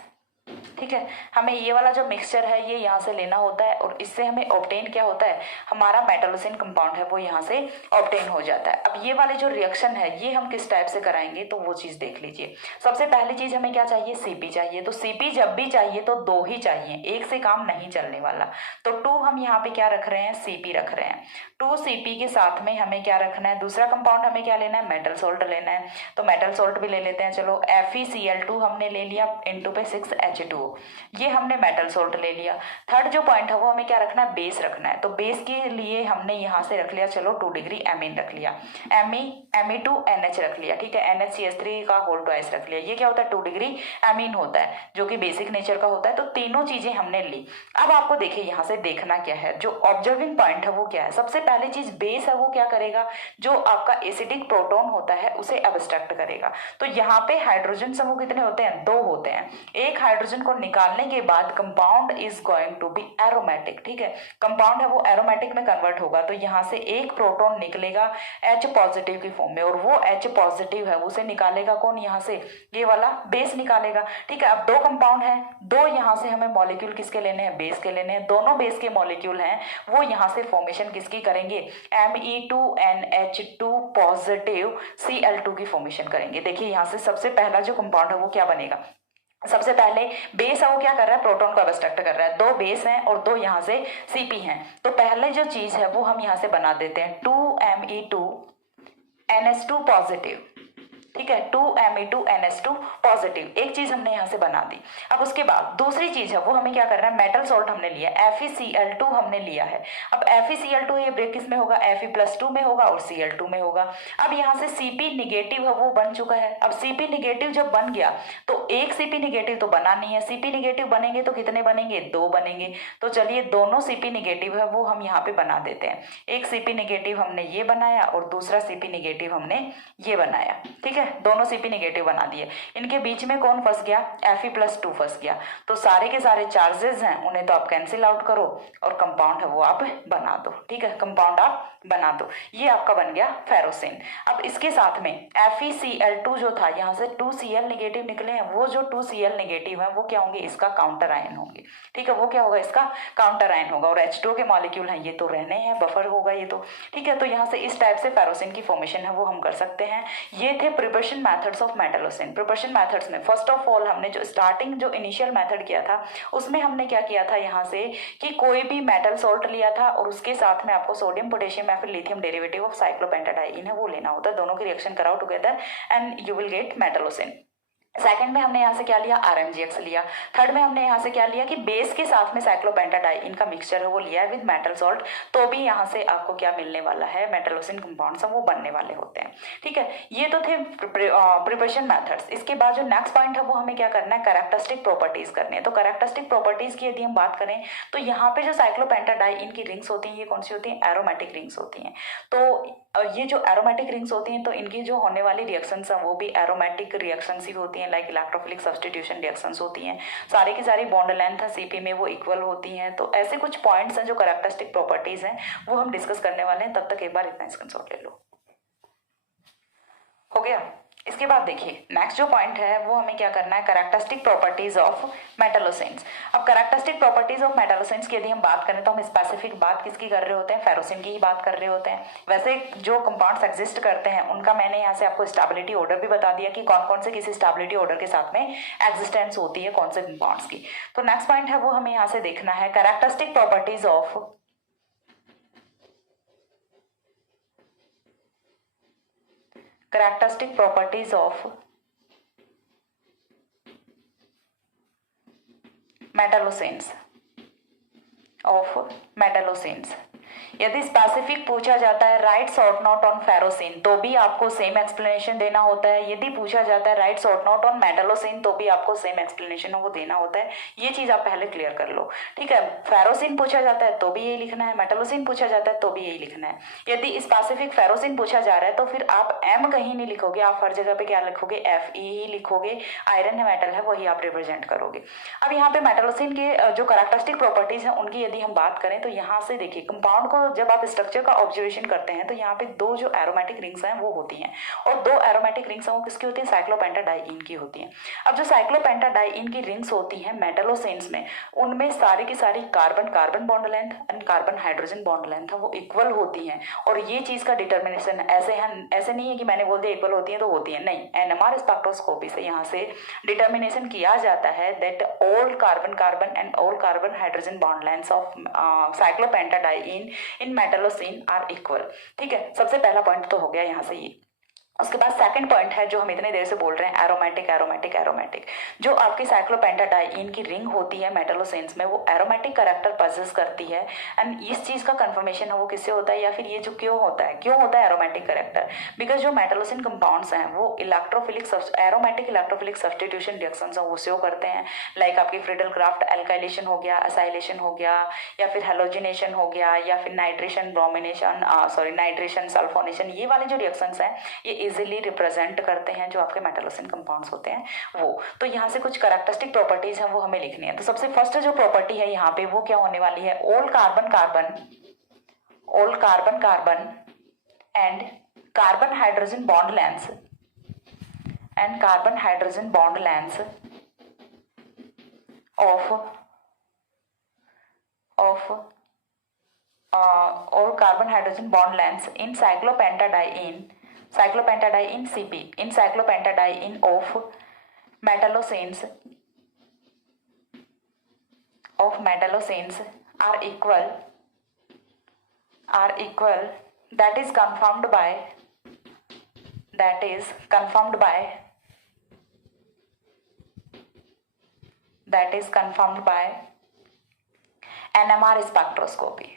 ठीक है। हमें ये वाला जो मिक्सचर है ये यहाँ से लेना होता है, और इससे हमें ऑब्टेन क्या होता है, हमारा मेटलोसिन कंपाउंड है वो यहाँ से ऑब्टेन हो जाता है। अब ये वाले जो रिएक्शन है ये हम किस टाइप से कराएंगे, तो वो चीज़ देख लीजिए। सबसे पहली चीज़ हमें क्या चाहिए, CP चाहिए। तो CP जब भी चाहिए तो 2 ही चाहिए, एक से काम नहीं चलने वाला। तो 2 हम यहाँ पे क्या रख रहे हैं, CP रख रहे हैं। 2 CP के साथ में हमें क्या रखना है, दूसरा कंपाउंड हमें क्या लेना है, मेटल सॉल्ट लेना है। तो मेटल सॉल्ट भी ले लेते हैं, चलो FeCl2 हमने ले लिया, इंटू पे 6H2, ये हमने मेटल सॉल्ट ले लिया। थर्ड जो पॉइंट है वो हमें क्या रखना है, बेस रखना है। तो बेस के लिए हमने यहाँ से रख लिया, चलो 2 डिग्री एमीन रख लिया, Me2NH रख लिया, ठीक है। NHCH3 का होल ट्वाइस रख लिया। ये क्या होता है, 2 डिग्री एमीन होता है, जो कि बेसिक नेचर का होता है। तो तीनों चीजें हमने ली। अब आपको देखिए यहाँ से देखना क्या है, जो ऑब्जर्विंग पॉइंट है वो क्या है। सबसे पहली चीज बेस है वो क्या करेगा, जो आपका एसिडिक प्रोटॉन होता है उसे एब्स्ट्रैक्ट करेगा। तो यहाँ पे हाइड्रोजन समूह कितने होते हैं, 2 होते हैं। एक हाइड्रोजन को निकालने के बाद compound is going to be aromatic, ठीक है। कंपाउंड है वो एरोमेटिक में कन्वर्ट होगा। तो यहाँ से एक प्रोटॉन निकलेगा H पॉजिटिव की फॉर्म में, और वो H पॉजिटिव है उसे निकालेगा कौन, यहाँ से ये वाला बेस निकालेगा, ठीक है। अब 2 कंपाउंड है, 2 यहाँ से हमें मॉलिक्यूल किसके लेने हैं, बेस के लेने हैं। दोनों बेस के मॉलिक्यूल हैं वो यहाँ से फॉर्मेशन किसकी करेंगे, Me2NH2 पॉजिटिव Cl2 की फॉर्मेशन करेंगे। देखिए यहाँ से सबसे पहला जो कंपाउंड है वो क्या बनेगा, सबसे पहले बेस है वो क्या कर रहा है, प्रोटॉन को एब्स्ट्रैक्ट कर रहा है। दो बेस हैं और दो यहाँ से सीपी हैं, तो पहले जो चीज है वो हम यहाँ से बना देते हैं 2Me2NH2 पॉजिटिव, ठीक है, 2Me2NH2 पॉजिटिव, एक चीज हमने यहाँ से बना दी। अब उसके बाद दूसरी चीज है वो हमें क्या करना है, मेटल सॉल्ट हमने लिया, FeCl2 हमने लिया है। अब FeCl2 ये ब्रेक किस में होगा, Fe+2 में होगा और Cl2 में होगा। अब यहाँ से Cp निगेटिव है वो बन चुका है। अब Cp निगेटिव जब बन गया तो एक Cp निगेटिव तो बना नहीं है, Cp निगेटिव बनेंगे तो कितने बनेंगे, 2 बनेंगे। तो चलिए दोनों Cp निगेटिव है वो हम यहाँ पे बना देते हैं। एक Cp निगेटिव हमने ये बनाया और दूसरा Cp निगेटिव हमने ये बनाया, ठीक है, दोनों Cp निगेटिव बना दिए। इनके बीच में कौन फंस गया, Fe+2 फंस गया। तो सारे के सारे चार्जेस हैं उन्हें तो आप कैंसिल आउट करो और कंपाउंड है वो आप बना दो, ठीक है, कंपाउंड आप बना दो। ये आपका बन गया फेरोसिन। अब इसके साथ में FeCl2 जो था, यहाँ से 2Cl निगेटिव निकले हैं, वो जो 2Cl निगेटिव है वो क्या होंगे, इसका काउंटर आयन होंगे, ठीक है, वो क्या होगा, इसका काउंटर आयन होगा। और H2 के मॉलिक्यूल हैं ये तो रहने हैं, बफर होगा ये तो, ठीक है। तो यहाँ से इस टाइप से फेरोसिन की फॉर्मेशन है वो हम कर सकते हैं। ये थे preparation methods of metallocene. Preparation methods में फर्स्ट ऑफ ऑल हमने जो स्टार्टिंग जो इनिशियल मेथड किया था उसमें हमने क्या किया था, यहाँ से कि कोई भी मेटल सॉल्ट लिया था और उसके साथ में आपको सोडियम पोटेशियम या फिर लिथियम डेरिवेटिव ऑफ साइक्लोपेंटाडाइइन है वो लेना होता है। दोनों की रिएक्शन कराओ together and you will get metallocene. Second में हमने यहाँ से क्या लिया, RMGX लिया। थर्ड में हमने यहाँ से क्या लिया कि बेस के साथ में साइक्लोपेंटाडाइइन का मिक्सचर है वो लिया है विद मेटल सॉल्ट, तो भी यहाँ से आपको क्या मिलने वाला है, मेटलोसिन कंपाउंड्स वो बनने वाले होते हैं, ठीक है। ये तो थे प्रिपरेशन मेथड्स। इसके बाद जो नेक्स्ट पॉइंट है वो हमें क्या करना है, कैरेक्टरिस्टिक प्रॉपर्टीज करनी है। तो कैरेक्टरिस्टिक प्रॉपर्टीज की यदि हम बात करें तो यहाँ पे जो साइक्लोपेंटाडाइइन की रिंग्स होती हैं ये कौन सी होती हैं, एरोमेटिक रिंग्स होती हैं। तो ये जो एरोमेटिक रिंग्स होती हैं तो इनकी जो होने वाली रिएक्शंस हैं वो भी एरोमेटिक रिएक्शंस ही होती हैं, लाइक इलेक्ट्रोफिलिक सब्स्टिट्यूशन रिएक्शंस होती हैं। सारी की सारी बॉन्ड लेंथ है Cp में वो इक्वल होती हैं। तो ऐसे कुछ पॉइंट्स हैं जो कैरेक्टरिस्टिक प्रॉपर्टीज हैं वो हम डिस्कस करने वाले हैं। तब तक एक बार इतना स्क्रीनशॉट ले लो। हो गया। इसके बाद देखिए नेक्स्ट जो पॉइंट है वो हमें क्या करना है, कैरेक्टरिस्टिक प्रॉपर्टीज ऑफ मेटलोसिन्स। अब कैरेक्टरिस्टिक प्रॉपर्टीज ऑफ मेटलोसिन्स की यदि हम बात करें तो हम स्पेसिफिक बात किसकी कर रहे होते हैं, फेरोसिन की ही बात कर रहे होते हैं। वैसे जो कंपाउंड्स एग्जिस्ट करते हैं उनका मैंने यहाँ से आपको स्टेबिलिटी ऑर्डर भी बता दिया कि कौन कौन से किसी स्टेबिलिटी ऑर्डर के साथ में एग्जिस्टेंस होती है कौन से कंपाउंड्स की। तो नेक्स्ट पॉइंट है वो हमें यहाँ से देखना है, characteristic properties of characteristic properties of metallocenes यदि स्पेसिफिक पूछा जाता है right short note on ferrocene तो भी आपको सेम एक्सप्लेनेशन देना होता है। यदि पूछा जाता है राइट शॉर्ट नोट ऑन मेटलोसिन तो भी आपको सेम एक्सप्लेनेशन वो देना होता है। ये चीज आप पहले क्लियर कर लो, ठीक है। फेरोसिन पूछा जाता है तो भी यही लिखना है, मेटलोसिन पूछा जाता है तो भी यही लिखना है। यदि स्पेसिफिक फेरोसिन पूछा जा रहा है तो फिर आप M कहीं नहीं लिखोगे, आप हर जगह पे क्या लिखोगे, Fe ही लिखोगे। आयरन है, मेटल है, वही आप रिप्रेजेंट करोगे। अब यहाँ पे मेटलोसिन के जो कैरेक्टरिस्टिक प्रॉपर्टीज हैं उनकी यदि हम बात करें तो यहाँ से देखिए कंपाउंड को जब आप स्ट्रक्चर का ऑब्जर्वेशन करते हैं तो यहाँ पे दो जो एरोमेटिक रिंग्स हैं वो होती हैं और दो एरोमेटिक रिंग्स हैं वो किसकी होती है, साइक्लोपेंटाडाइइन की होती हैं। अब जो साइक्लोपेंटाडाइइन की रिंग्स होती हैं मेटलोसेन्स में उनमें सारी की सारी carbon carbon bond length and carbon hydrogen bond length है वो इक्वल होती हैं। और ये चीज का डिटर्मिनेशन ऐसे नहीं है कि मैंने बोल दिया इक्वल होती है तो होती है, नहीं। NMR स्पेक्ट्रोस्कोपी से यहाँ से डिटर्मिनेशन किया जाता है that all carbon carbon and all carbon hydrogen bond lengths of cyclopentadiene in metallocene are equal, ठीक है। सबसे पहला पॉइंट तो हो गया यहाँ से ये। उसके बाद सेकंड पॉइंट है जो हम इतने देर से बोल रहे हैं, एरोमेटिक एरोमेटिक एरोमेटिक। जो आपकी साइक्लोपेंटाडाइइन की रिंग होती है मेटलोसेन्स में वो एरोमेटिक कैरेक्टर पजेस करती है। एंड इस चीज का कंफर्मेशन है वो किससे होता है, या फिर ये जो क्यों होता है एरोमेटिक कैरेक्टर, बिकॉज जो मेटलोसिन कंपाउंड्स हैं वो एरोमेटिक इलेक्ट्रोफिलिक सब्स्टिट्यूशन रिएक्शंस वो शो करते हैं। लाइक आपकी फ्रीडल क्राफ्ट एल्काइलेशन हो गया, असाइलेशन हो गया, या फिर हेलोजिनेशन हो गया, या फिर नाइट्रेशन ब्रोमिनेशन नाइट्रेशन सल्फोनेशन, ये वाले जो रिएक्शंस हैं ये इजीली रिप्रेजेंट करते हैं जो आपके मेटलोसिन कंपाउंड्स होते हैं वो। तो यहाँ से कुछ कैरेक्टरिस्टिक प्रॉपर्टीज हैं वो हमें लिखनी है। तो सबसे फर्स्ट जो प्रॉपर्टी है यहाँ पे वो क्या होने वाली है, all carbon carbon and carbon hydrogen bond lengths of all carbon hydrogen bond lengths in cyclopentadiene CP in cyclopentadiene of metallocenes of metallocenes are equal, that is confirmed by NMR spectroscopy.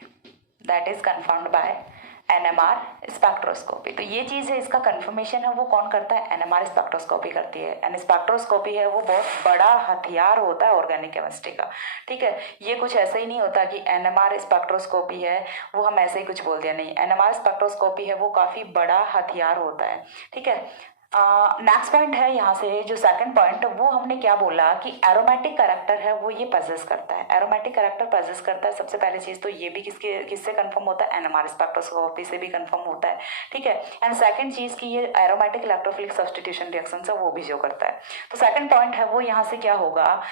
तो ये चीज़ है, इसका confirmation है वो कौन करता है? NMR spectroscopy करती है। एंड स्पेक्ट्रोस्कोपी है वो बहुत बड़ा हथियार होता है ऑर्गेनिक केमिस्ट्री का। ठीक है, ये कुछ ऐसे ही नहीं होता कि NMR स्पेक्ट्रोस्कोपी है वो हम ऐसे ही कुछ बोल दिया, नहीं। NMR स्पेक्ट्रोस्कोपी है वो काफ़ी बड़ा हथियार होता है। ठीक है, नेक्स्ट पॉइंट है यहाँ से जो सेकंड पॉइंट, वो हमने क्या बोला कि एरोमेटिक कैरेक्टर है वो ये पजेस करता है। एरोमेटिक कैरेक्टर पजेस करता है। सबसे पहले चीज़ तो ये भी किससे कंफर्म होता है? NMR स्पेक्ट्रोस्कोपी से भी कंफर्म होता है। ठीक है, एंड सेकंड चीज़ की ये एरोमेटिक इलेक्ट्रोफिलिक सब्स्टिट्यूशन रिएक्शन है वो भी जो करता है। तो सेकंड पॉइंट है वो यहाँ से क्या होगा,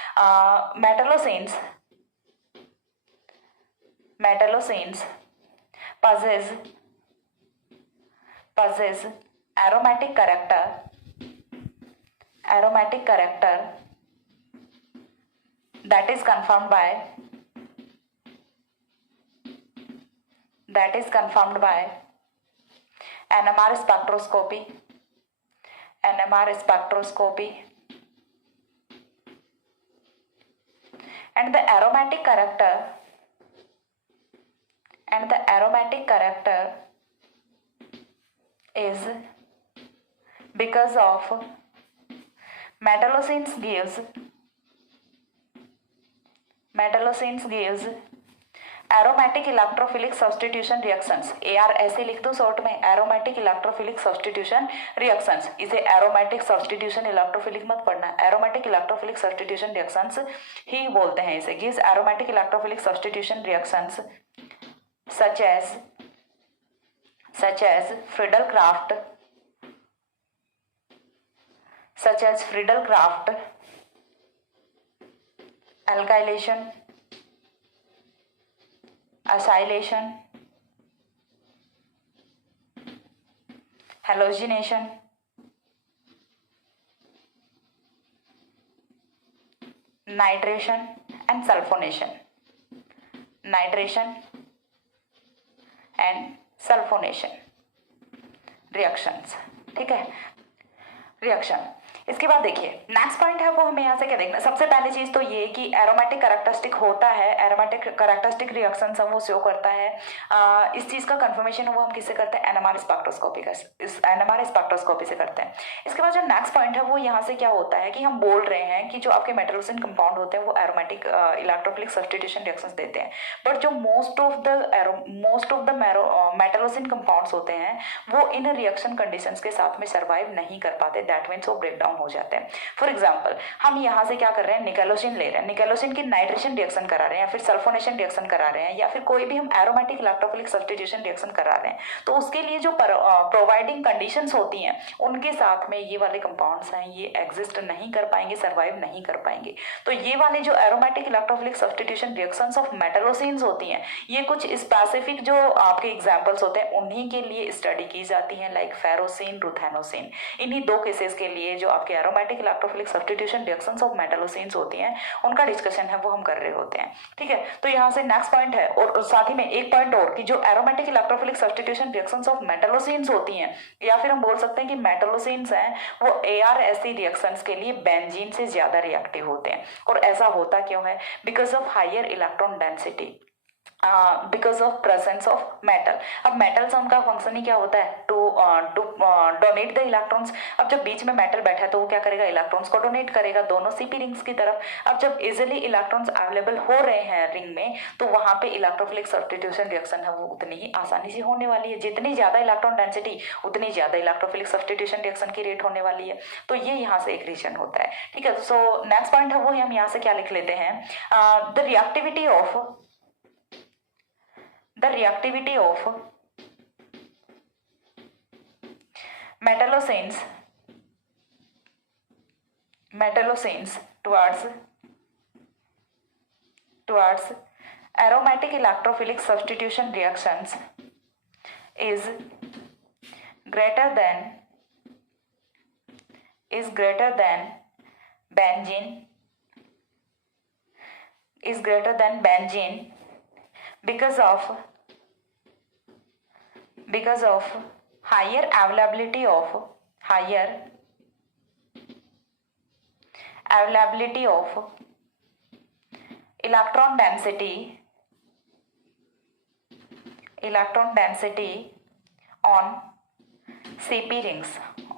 मेटलोसेन्स possess aromatic character that is confirmed by NMR spectroscopy and the aromatic character is because of metallocenes gives aromatic electrophilic substitution reactions, AR ऐसे लिख दो शॉर्ट में, aromatic electrophilic substitution reactions। इसे aromatic substitution electrophilic मत पढ़ना, aromatic electrophilic substitution reactions ही बोलते हैं इसे। gives aromatic electrophilic substitution reactions such as Friedel-Crafts alkylation, acylation, halogenation, nitration and sulfonation, reactions. ठीक है, रिएक्शन। इसके बाद देखिए नेक्स्ट पॉइंट है वो हमें यहाँ से क्या देखना, सबसे पहली चीज तो ये कि एरोमेटिक कैरेक्टरिस्टिक होता है, एरोमेटिक कैरेक्टरिस्टिक रिएक्शंस हम वो शो करता है। इस चीज का कंफर्मेशन है वो हम किससे करते हैं? NMR स्पेक्ट्रोस्कोपी का, इस NMR स्पेक्ट्रोस्कोपी से करते हैं। इसके बाद जो नेक्स्ट पॉइंट है वो यहाँ से क्या होता है कि हम बोल रहे हैं कि जो आपके मेटलोसिन कंपाउंड होते हैं वो एरोमेटिक इलेक्ट्रोफिलिक सब्स्टिट्यूशन रिएक्शंस देते हैं, बट जो मोस्ट ऑफ द मेटलोसिन कंपाउंड्स होते हैं वो इन रिएक्शन कंडीशंस के साथ में सर्वाइव नहीं कर पाते, दैट मीन्स वो ब्रेक डाउन हो जाते हैं। फॉर एग्जांपल हम यहाँ से क्या कर रहे हैं, निकेलोसिन ले रहे हैं, निकेलोसिन की नाइट्रेशन रिएक्शन करा रहे हैं या फिर सल्फोनेशन रिएक्शन करा रहे हैं या फिर कोई भी हम एरोमेटिक इलेक्ट्रोफिलिक सब्स्टिट्यूशन रिएक्शन करा रहे हैं, तो उसके लिए जो प्रोवाइडिंग कंडीशंस होती हैं उनके साथ में ये वाले कंपाउंड्स हैं ये एग्जिस्ट नहीं कर पाएंगे, सर्वाइव नहीं कर पाएंगे। तो ये वाले जो aromatic electrophilic substitution reactions of metallocenes होती हैं ये कुछ स्पेसिफिक जो आपके एग्जांपल्स होते हैं उन्हीं के लिए स्टडी की जाती हैं, लाइक फेरोसिन, रुथेनोसिन। इन्हीं दो केसेस के लिए जो आपके aromatic electrophilic substitution reactions of metallocenes होती हैं उनका डिस्कशन है वो हम कर रहे होते हैं। ठीक है, तो यहाँ से नेक्स्ट पॉइंट है और साथ ही में एक पॉइंट और कि जो aromatic electrophilic substitution reactions of metallocenes होती हैं या फिर हम बोल सकते हैं कि मेटलोसिन्स हैं वो AR ऐसी रिएक्शंस के लिए बेंजीन से ज्यादा रिएक्टिव होते हैं। और ऐसा होता क्यों है? Because of higher electron density, because of presence of metal. अब मेटल्स उनका फंक्शन ही क्या होता है? To donate the electrons. अब जब बीच में मेटल बैठा है तो वो क्या करेगा? इलेक्ट्रॉन्स को डोनेट करेगा दोनों CP रिंग्स की तरफ। अब जब इजिली इलेक्ट्रॉन्स अवेलेबल हो रहे हैं रिंग में तो वहां पे इलेक्ट्रोफिलिक सब्स्टिट्यूशन रिएक्शन है वो उतनी ही आसानी से होने वाली है। जितनी ज्यादा इलेक्ट्रॉन डेंसिटी उतनी ज्यादा इलेक्ट्रोफिलिक सब्स्टिट्यूशन रिएक्शन की रेट होने वाली है। तो ये यहाँ से एक रीजन होता है। ठीक है, सो नेक्स्ट पॉइंट है वो हम यहाँ से क्या लिख लेते हैं, the reactivity of metallocines towards aromatic electrophilic substitution reactions is greater than benzene is greater than benzene because of higher availability of electron density on CP rings,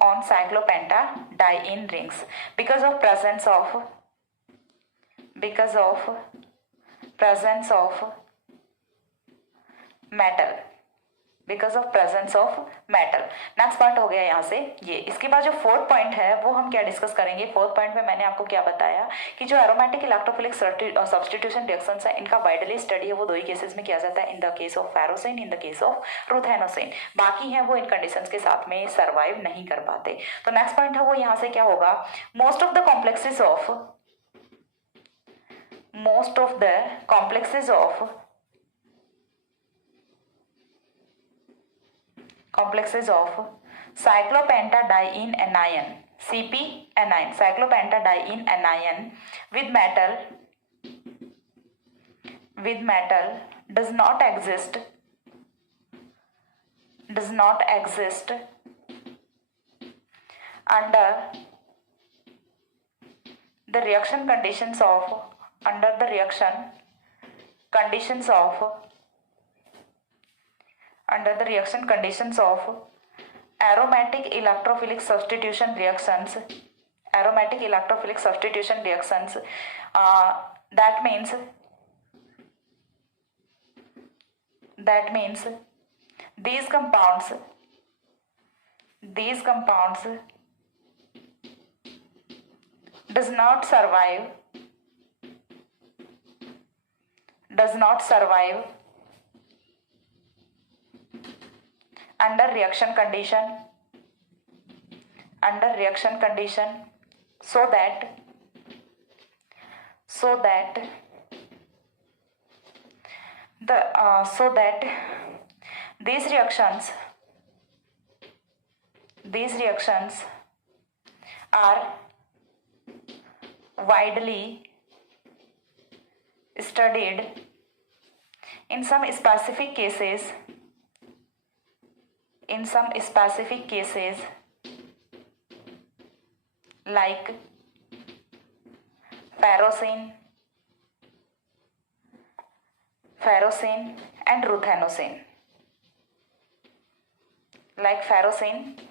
on cyclopentadiene rings, because of presence of metal, because of presence of metal. Next point हो गया यहाँ से ये। इसके बाद जो fourth point है वो हम क्या डिस्कस करेंगे। फोर्थ पॉइंट में मैंने आपको क्या बताया कि जो एरोमेटिक इलेक्ट्रोफिलिक सब्स्टिट्यूशन रिएक्शंस है इनका वाइडली स्टडी है वो दो ही केसेस में किया जाता है, in the case of ferrocene, in the case of ruthenocene. बाकी हैं वो इन कंडीशंस के साथ में सर्वाइव नहीं कर पाते। तो नेक्स्ट पॉइंट है वो यहाँ से क्या होगा, most of the complexes of cyclopentadiene anion CP anion, cyclopentadiene anion with metal does not exist under the reaction conditions of aromatic electrophilic substitution reactions, that means these compounds does not survive under reaction condition so that these reactions are widely studied in some specific cases like ferrocene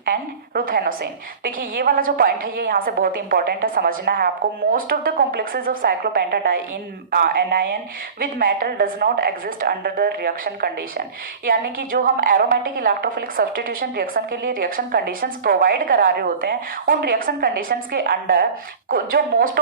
and ruthenosin, देखिए ये वाला जो point है ये यहाँ से बहुत important है, समझना है आपको। Most of the complexes of cyclopentadiene anion with metal does not exist under the reaction condition, यानी कि जो हम एरोमेटिक इलेक्ट्रोफिलिक सब्स्टिट्यूशन रिएक्शन के लिए रिएक्शन कंडीशंस प्रोवाइड करा रहे होते हैं उन रिएक्शन कंडीशंस के अंडर जो मोस्ट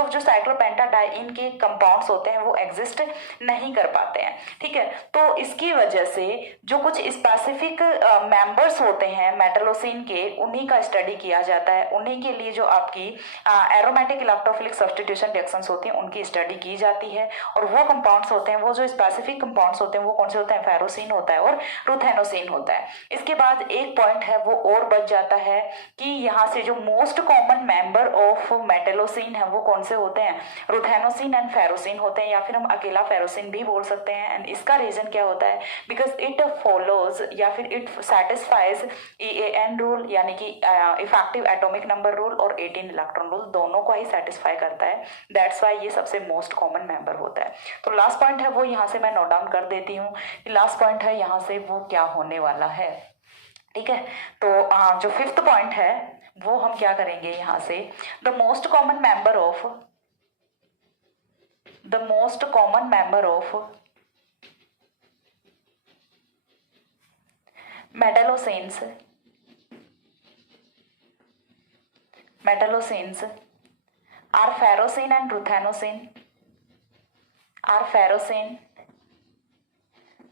ऑफ जो साइक्लोपेंटाडाइन के कंपाउंड्स होते हैं वो एग्जिस्ट नहीं कर पाते हैं, ठीक है। तो इसकी वजह से जो कुछ स्पेसिफिक मेंबर्स होते हैं मेटलोसिन के उन्हीं का स्टडी किया जाता है, उन्हीं के लिए जो आपकी एरोमेटिक इलेक्ट्रोफिलिक सब्स्टिट्यूशन रिएक्शंस होती हैं उनकी स्टडी की जाती है। और वो कंपाउंड्स होते हैं, वो जो स्पेसिफिक कंपाउंड्स होते हैं वो कौन से होते हैं, फेरोसिन होता है और रुथेनोसिन होता है। इसके बाद एक पॉइंट है वो और बच जाता है कि यहाँ से जो मोस्ट कॉमन मेंबर ऑफ मेटलोसिन है वो कौन से होते हैं, रुथेनोसिन एंड फेरोसिन होते हैं, या फिर हम अकेला फेरोसिन भी बोल सकते हैं। एंड इसका रीजन क्या होता है, बिकॉज इट फॉलोज या फिर इट satisfies EAN रूल यानी कि इफेक्टिव एटॉमिक नंबर रूल और 18 इलेक्ट्रॉन रूल दोनों को ही सेटिस्फाई करता है, दैट्स वाई ये सबसे मोस्ट कॉमन मेंबर होता है। तो लास्ट पॉइंट है वो यहाँ से मैं नोट डाउन कर देती हूँ कि लास्ट पॉइंट है यहाँ से वो क्या होने वाला है, ठीक है। तो जो फिफ्थ पॉइंट है वो हम क्या करेंगे यहाँ से, the most common member of metallocenes are ferrocene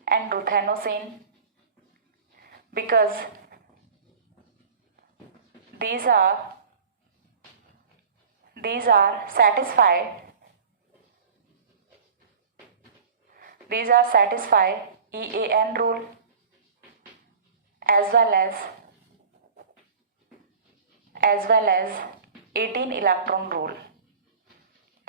and ruthenosin because these are satisfied EAN rule as well as 18 electron rule,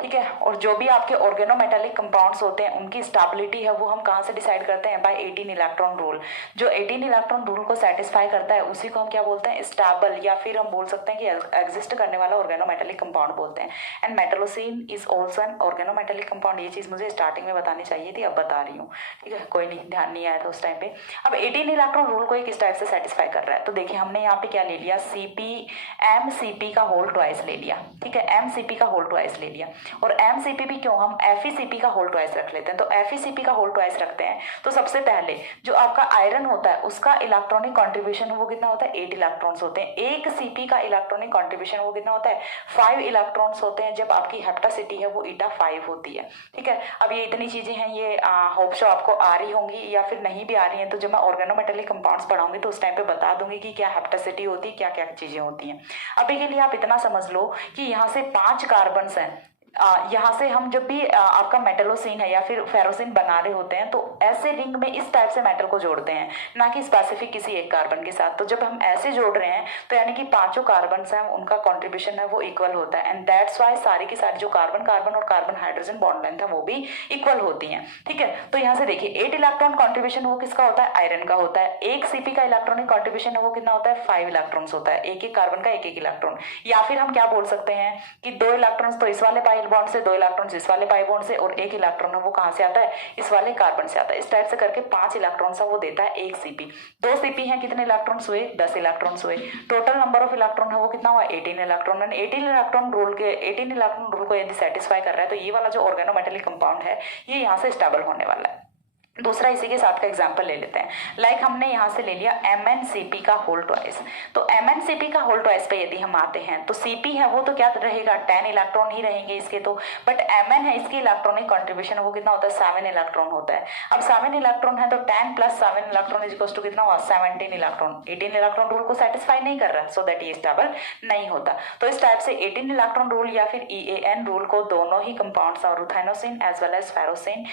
ठीक है। और जो भी आपके ऑर्गेनोमेटेलिक कंपाउंड्स होते हैं उनकी स्टेबिलिटी है वो हम कहाँ से डिसाइड करते हैं, बाय 18 इलेक्ट्रॉन रूल। जो 18 इलेक्ट्रॉन रूल को सेटिस्फाई करता है उसी को हम क्या बोलते हैं, स्टेबल, या फिर हम बोल सकते हैं कि एग्जिस्ट करने वाला ऑर्गेनोमेटेलिक कंपाउंड बोलते हैं। And metallocene is also an organometallic compound. ये चीज मुझे स्टार्टिंग में बतानी चाहिए थी, अब बता रही हूँ, ठीक है, कोई नहीं, ध्यान नहीं आया था उस टाइम पे। अब 18 इलेक्ट्रॉन रूल को किस टाइप से सेटिस्फाई कर रहा है, तो देखिए हमने यहाँ पे क्या ले लिया, MCP का होल ट्वाइस ले लिया, ठीक है, MCP का होल ट्वाइस ले लिया। और MCP भी क्यों, हम FeCP का होल ट्वाइस रख लेते हैं। तो FeCP का होल ट्वाइस रखते हैं तो सबसे पहले जो आपका आयरन होता है उसका इलेक्ट्रॉनिक कॉन्ट्रीब्यूशन वो कितना होता है, 8 इलेक्ट्रॉन्स होते हैं। एक CP का इलेक्ट्रॉनिक कॉन्ट्रीब्यूशन वो कितना होता है, 5 इलेक्ट्रॉन्स होते हैं, जब आपकी हेप्टासिटी है वो ईटा 5 होती है, ठीक है। अब ये इतनी चीजें हैं, ये होप सो आपको आ रही होंगी या फिर नहीं भी आ रही हैं, तो जब मैं ऑर्गेनोमेटेलिक कंपाउंड्स पढ़ाऊंगी तो उस टाइम पे बता दूंगी कि क्या हेप्टासिटी होती है, क्या क्या चीजें होती हैं। अभी के लिए आप इतना समझ लो कि यहाँ से 5 कार्बन्स हैं, यहाँ से हम जब भी आपका मेटलोसिन है या फिर फेरोसिन बना रहे होते हैं तो ऐसे रिंग में इस टाइप से मेटल को जोड़ते हैं, ना कि स्पेसिफिक किसी एक कार्बन के साथ। तो जब हम ऐसे जोड़ रहे हैं तो यानी कि 5 कार्बन हैं उनका कॉन्ट्रीब्यूशन है वो इक्वल होता है। एंड दैट्स वाई सारी की सारी जो कार्बन कार्बन और कार्बन हाइड्रोजन बॉन्ड लेंथ है वो भी इक्वल होती है, ठीक है। तो यहाँ से देखिए 8 इलेक्ट्रॉन कॉन्ट्रीब्यूशन वो किसका होता है, आयरन का होता है। एक CP का इलेक्ट्रॉनिक कॉन्ट्रीब्यूशन है वो कितना होता है, 5 इलेक्ट्रॉन्स होता है, एक एक कार्बन का एक एक इलेक्ट्रॉन। या फिर हम क्या बोल सकते हैं कि 2 इलेक्ट्रॉन्स तो इस वाले पाई बॉन्ड से, 2 इलेक्ट्रॉन इस वाले पाई बॉन्ड से, और एक इलेक्ट्रॉन है वो कहां से आता है, इस वाले कार्बन से आता है। इस टाइप से करके 5 इलेक्ट्रॉन्स है वो देता है एक CP। 2 CP है, कितने इलेक्ट्रॉन्स हुए, 10 इलेक्ट्रॉन्स हुए। टोटल नंबर ऑफ इलेक्ट्रॉन है वो कितना हुआ, 18 इलेक्ट्रॉन। 18 इलेक्ट्रॉन रूल को यदि सेटिस्फाई कर रहा है तो ये वाला जो ऑर्गेनोमेटेलिक कंपाउंड है ये यहाँ से स्टेबल होने वाला है। दूसरा इसी के साथ का एग्जांपल ले लेते हैं। लाइक हमने यहाँ से ले लिया MnCP का होल ट्वाइस। तो MnCP का होल ट्वाइस पे यदि हम आते हैं तो CP है वो तो क्या रहेगा, 10 इलेक्ट्रॉन ही रहेंगे इसके। तो बट Mn है, इसकी इलेक्ट्रॉनिक कॉन्ट्रीब्यूशन वो कितना होता है, 7 इलेक्ट्रॉन होता है। अब 7 इलेक्ट्रॉन है तो 10 + 7 इलेक्ट्रॉन इज इक्वल टू कितना हुआ, 17 इलेक्ट्रॉन। 18 इलेक्ट्रॉन रूल को सेटिस्फाई नहीं कर रहा, सो दैट ये स्टेबल नहीं होता। तो इस टाइप से 18 इलेक्ट्रॉन रूल या फिर EAN रूल को दोनों ही कंपाउंड्स और ruthenocene as well as ferrocene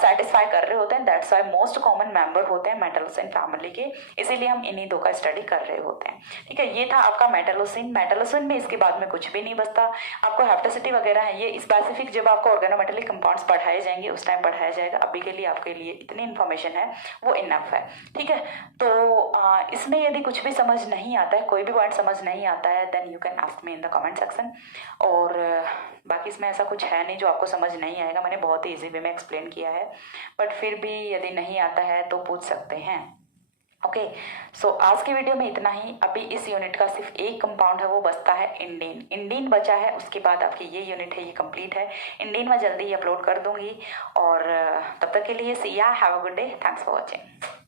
satisfy कर रहे होते हैं। That's why most common member होते हैं मेटलोसिन फैमिली के, इसीलिए हम इन्हीं दो का स्टडी कर रहे होते हैं, ठीक है। ये था आपका मेटलोसिन। मेटलोसिन में इसके बाद में कुछ भी नहीं बचता। आपको हेप्टासिटी वगैरह है ये स्पेसिफिक जब आपको ऑर्गेनोमेटेलिक कंपाउंड्स पढ़ाए जाएंगे उस टाइम पढ़ाया जाएगा। अभी के लिए आपके लिए इतनी इन्फॉर्मेशन है वो इनफ है, ठीक है। तो इसमें यदि कुछ भी समझ नहीं आता है, कोई भी पॉइंट समझ नहीं आता है, then you can ask me in the comment section. और बाकी इसमें ऐसा कुछ है नहीं जो आपको समझ नहीं आएगा, मैंने बहुत ही ईजी वे में एक्सप्लेन किया है। बट फिर भी यदि नहीं आता है तो पूछ सकते हैं, ओके। सो आज की वीडियो में इतना ही। अभी इस यूनिट का सिर्फ एक कंपाउंड है वो बचता है इंडीन। इंडीन बचा है, उसके बाद आपकी ये यूनिट है ये कंप्लीट है। इंडीन मैं जल्दी ही अपलोड कर दूंगी। और तब तक के लिए सी या, have a good day, thanks for watching.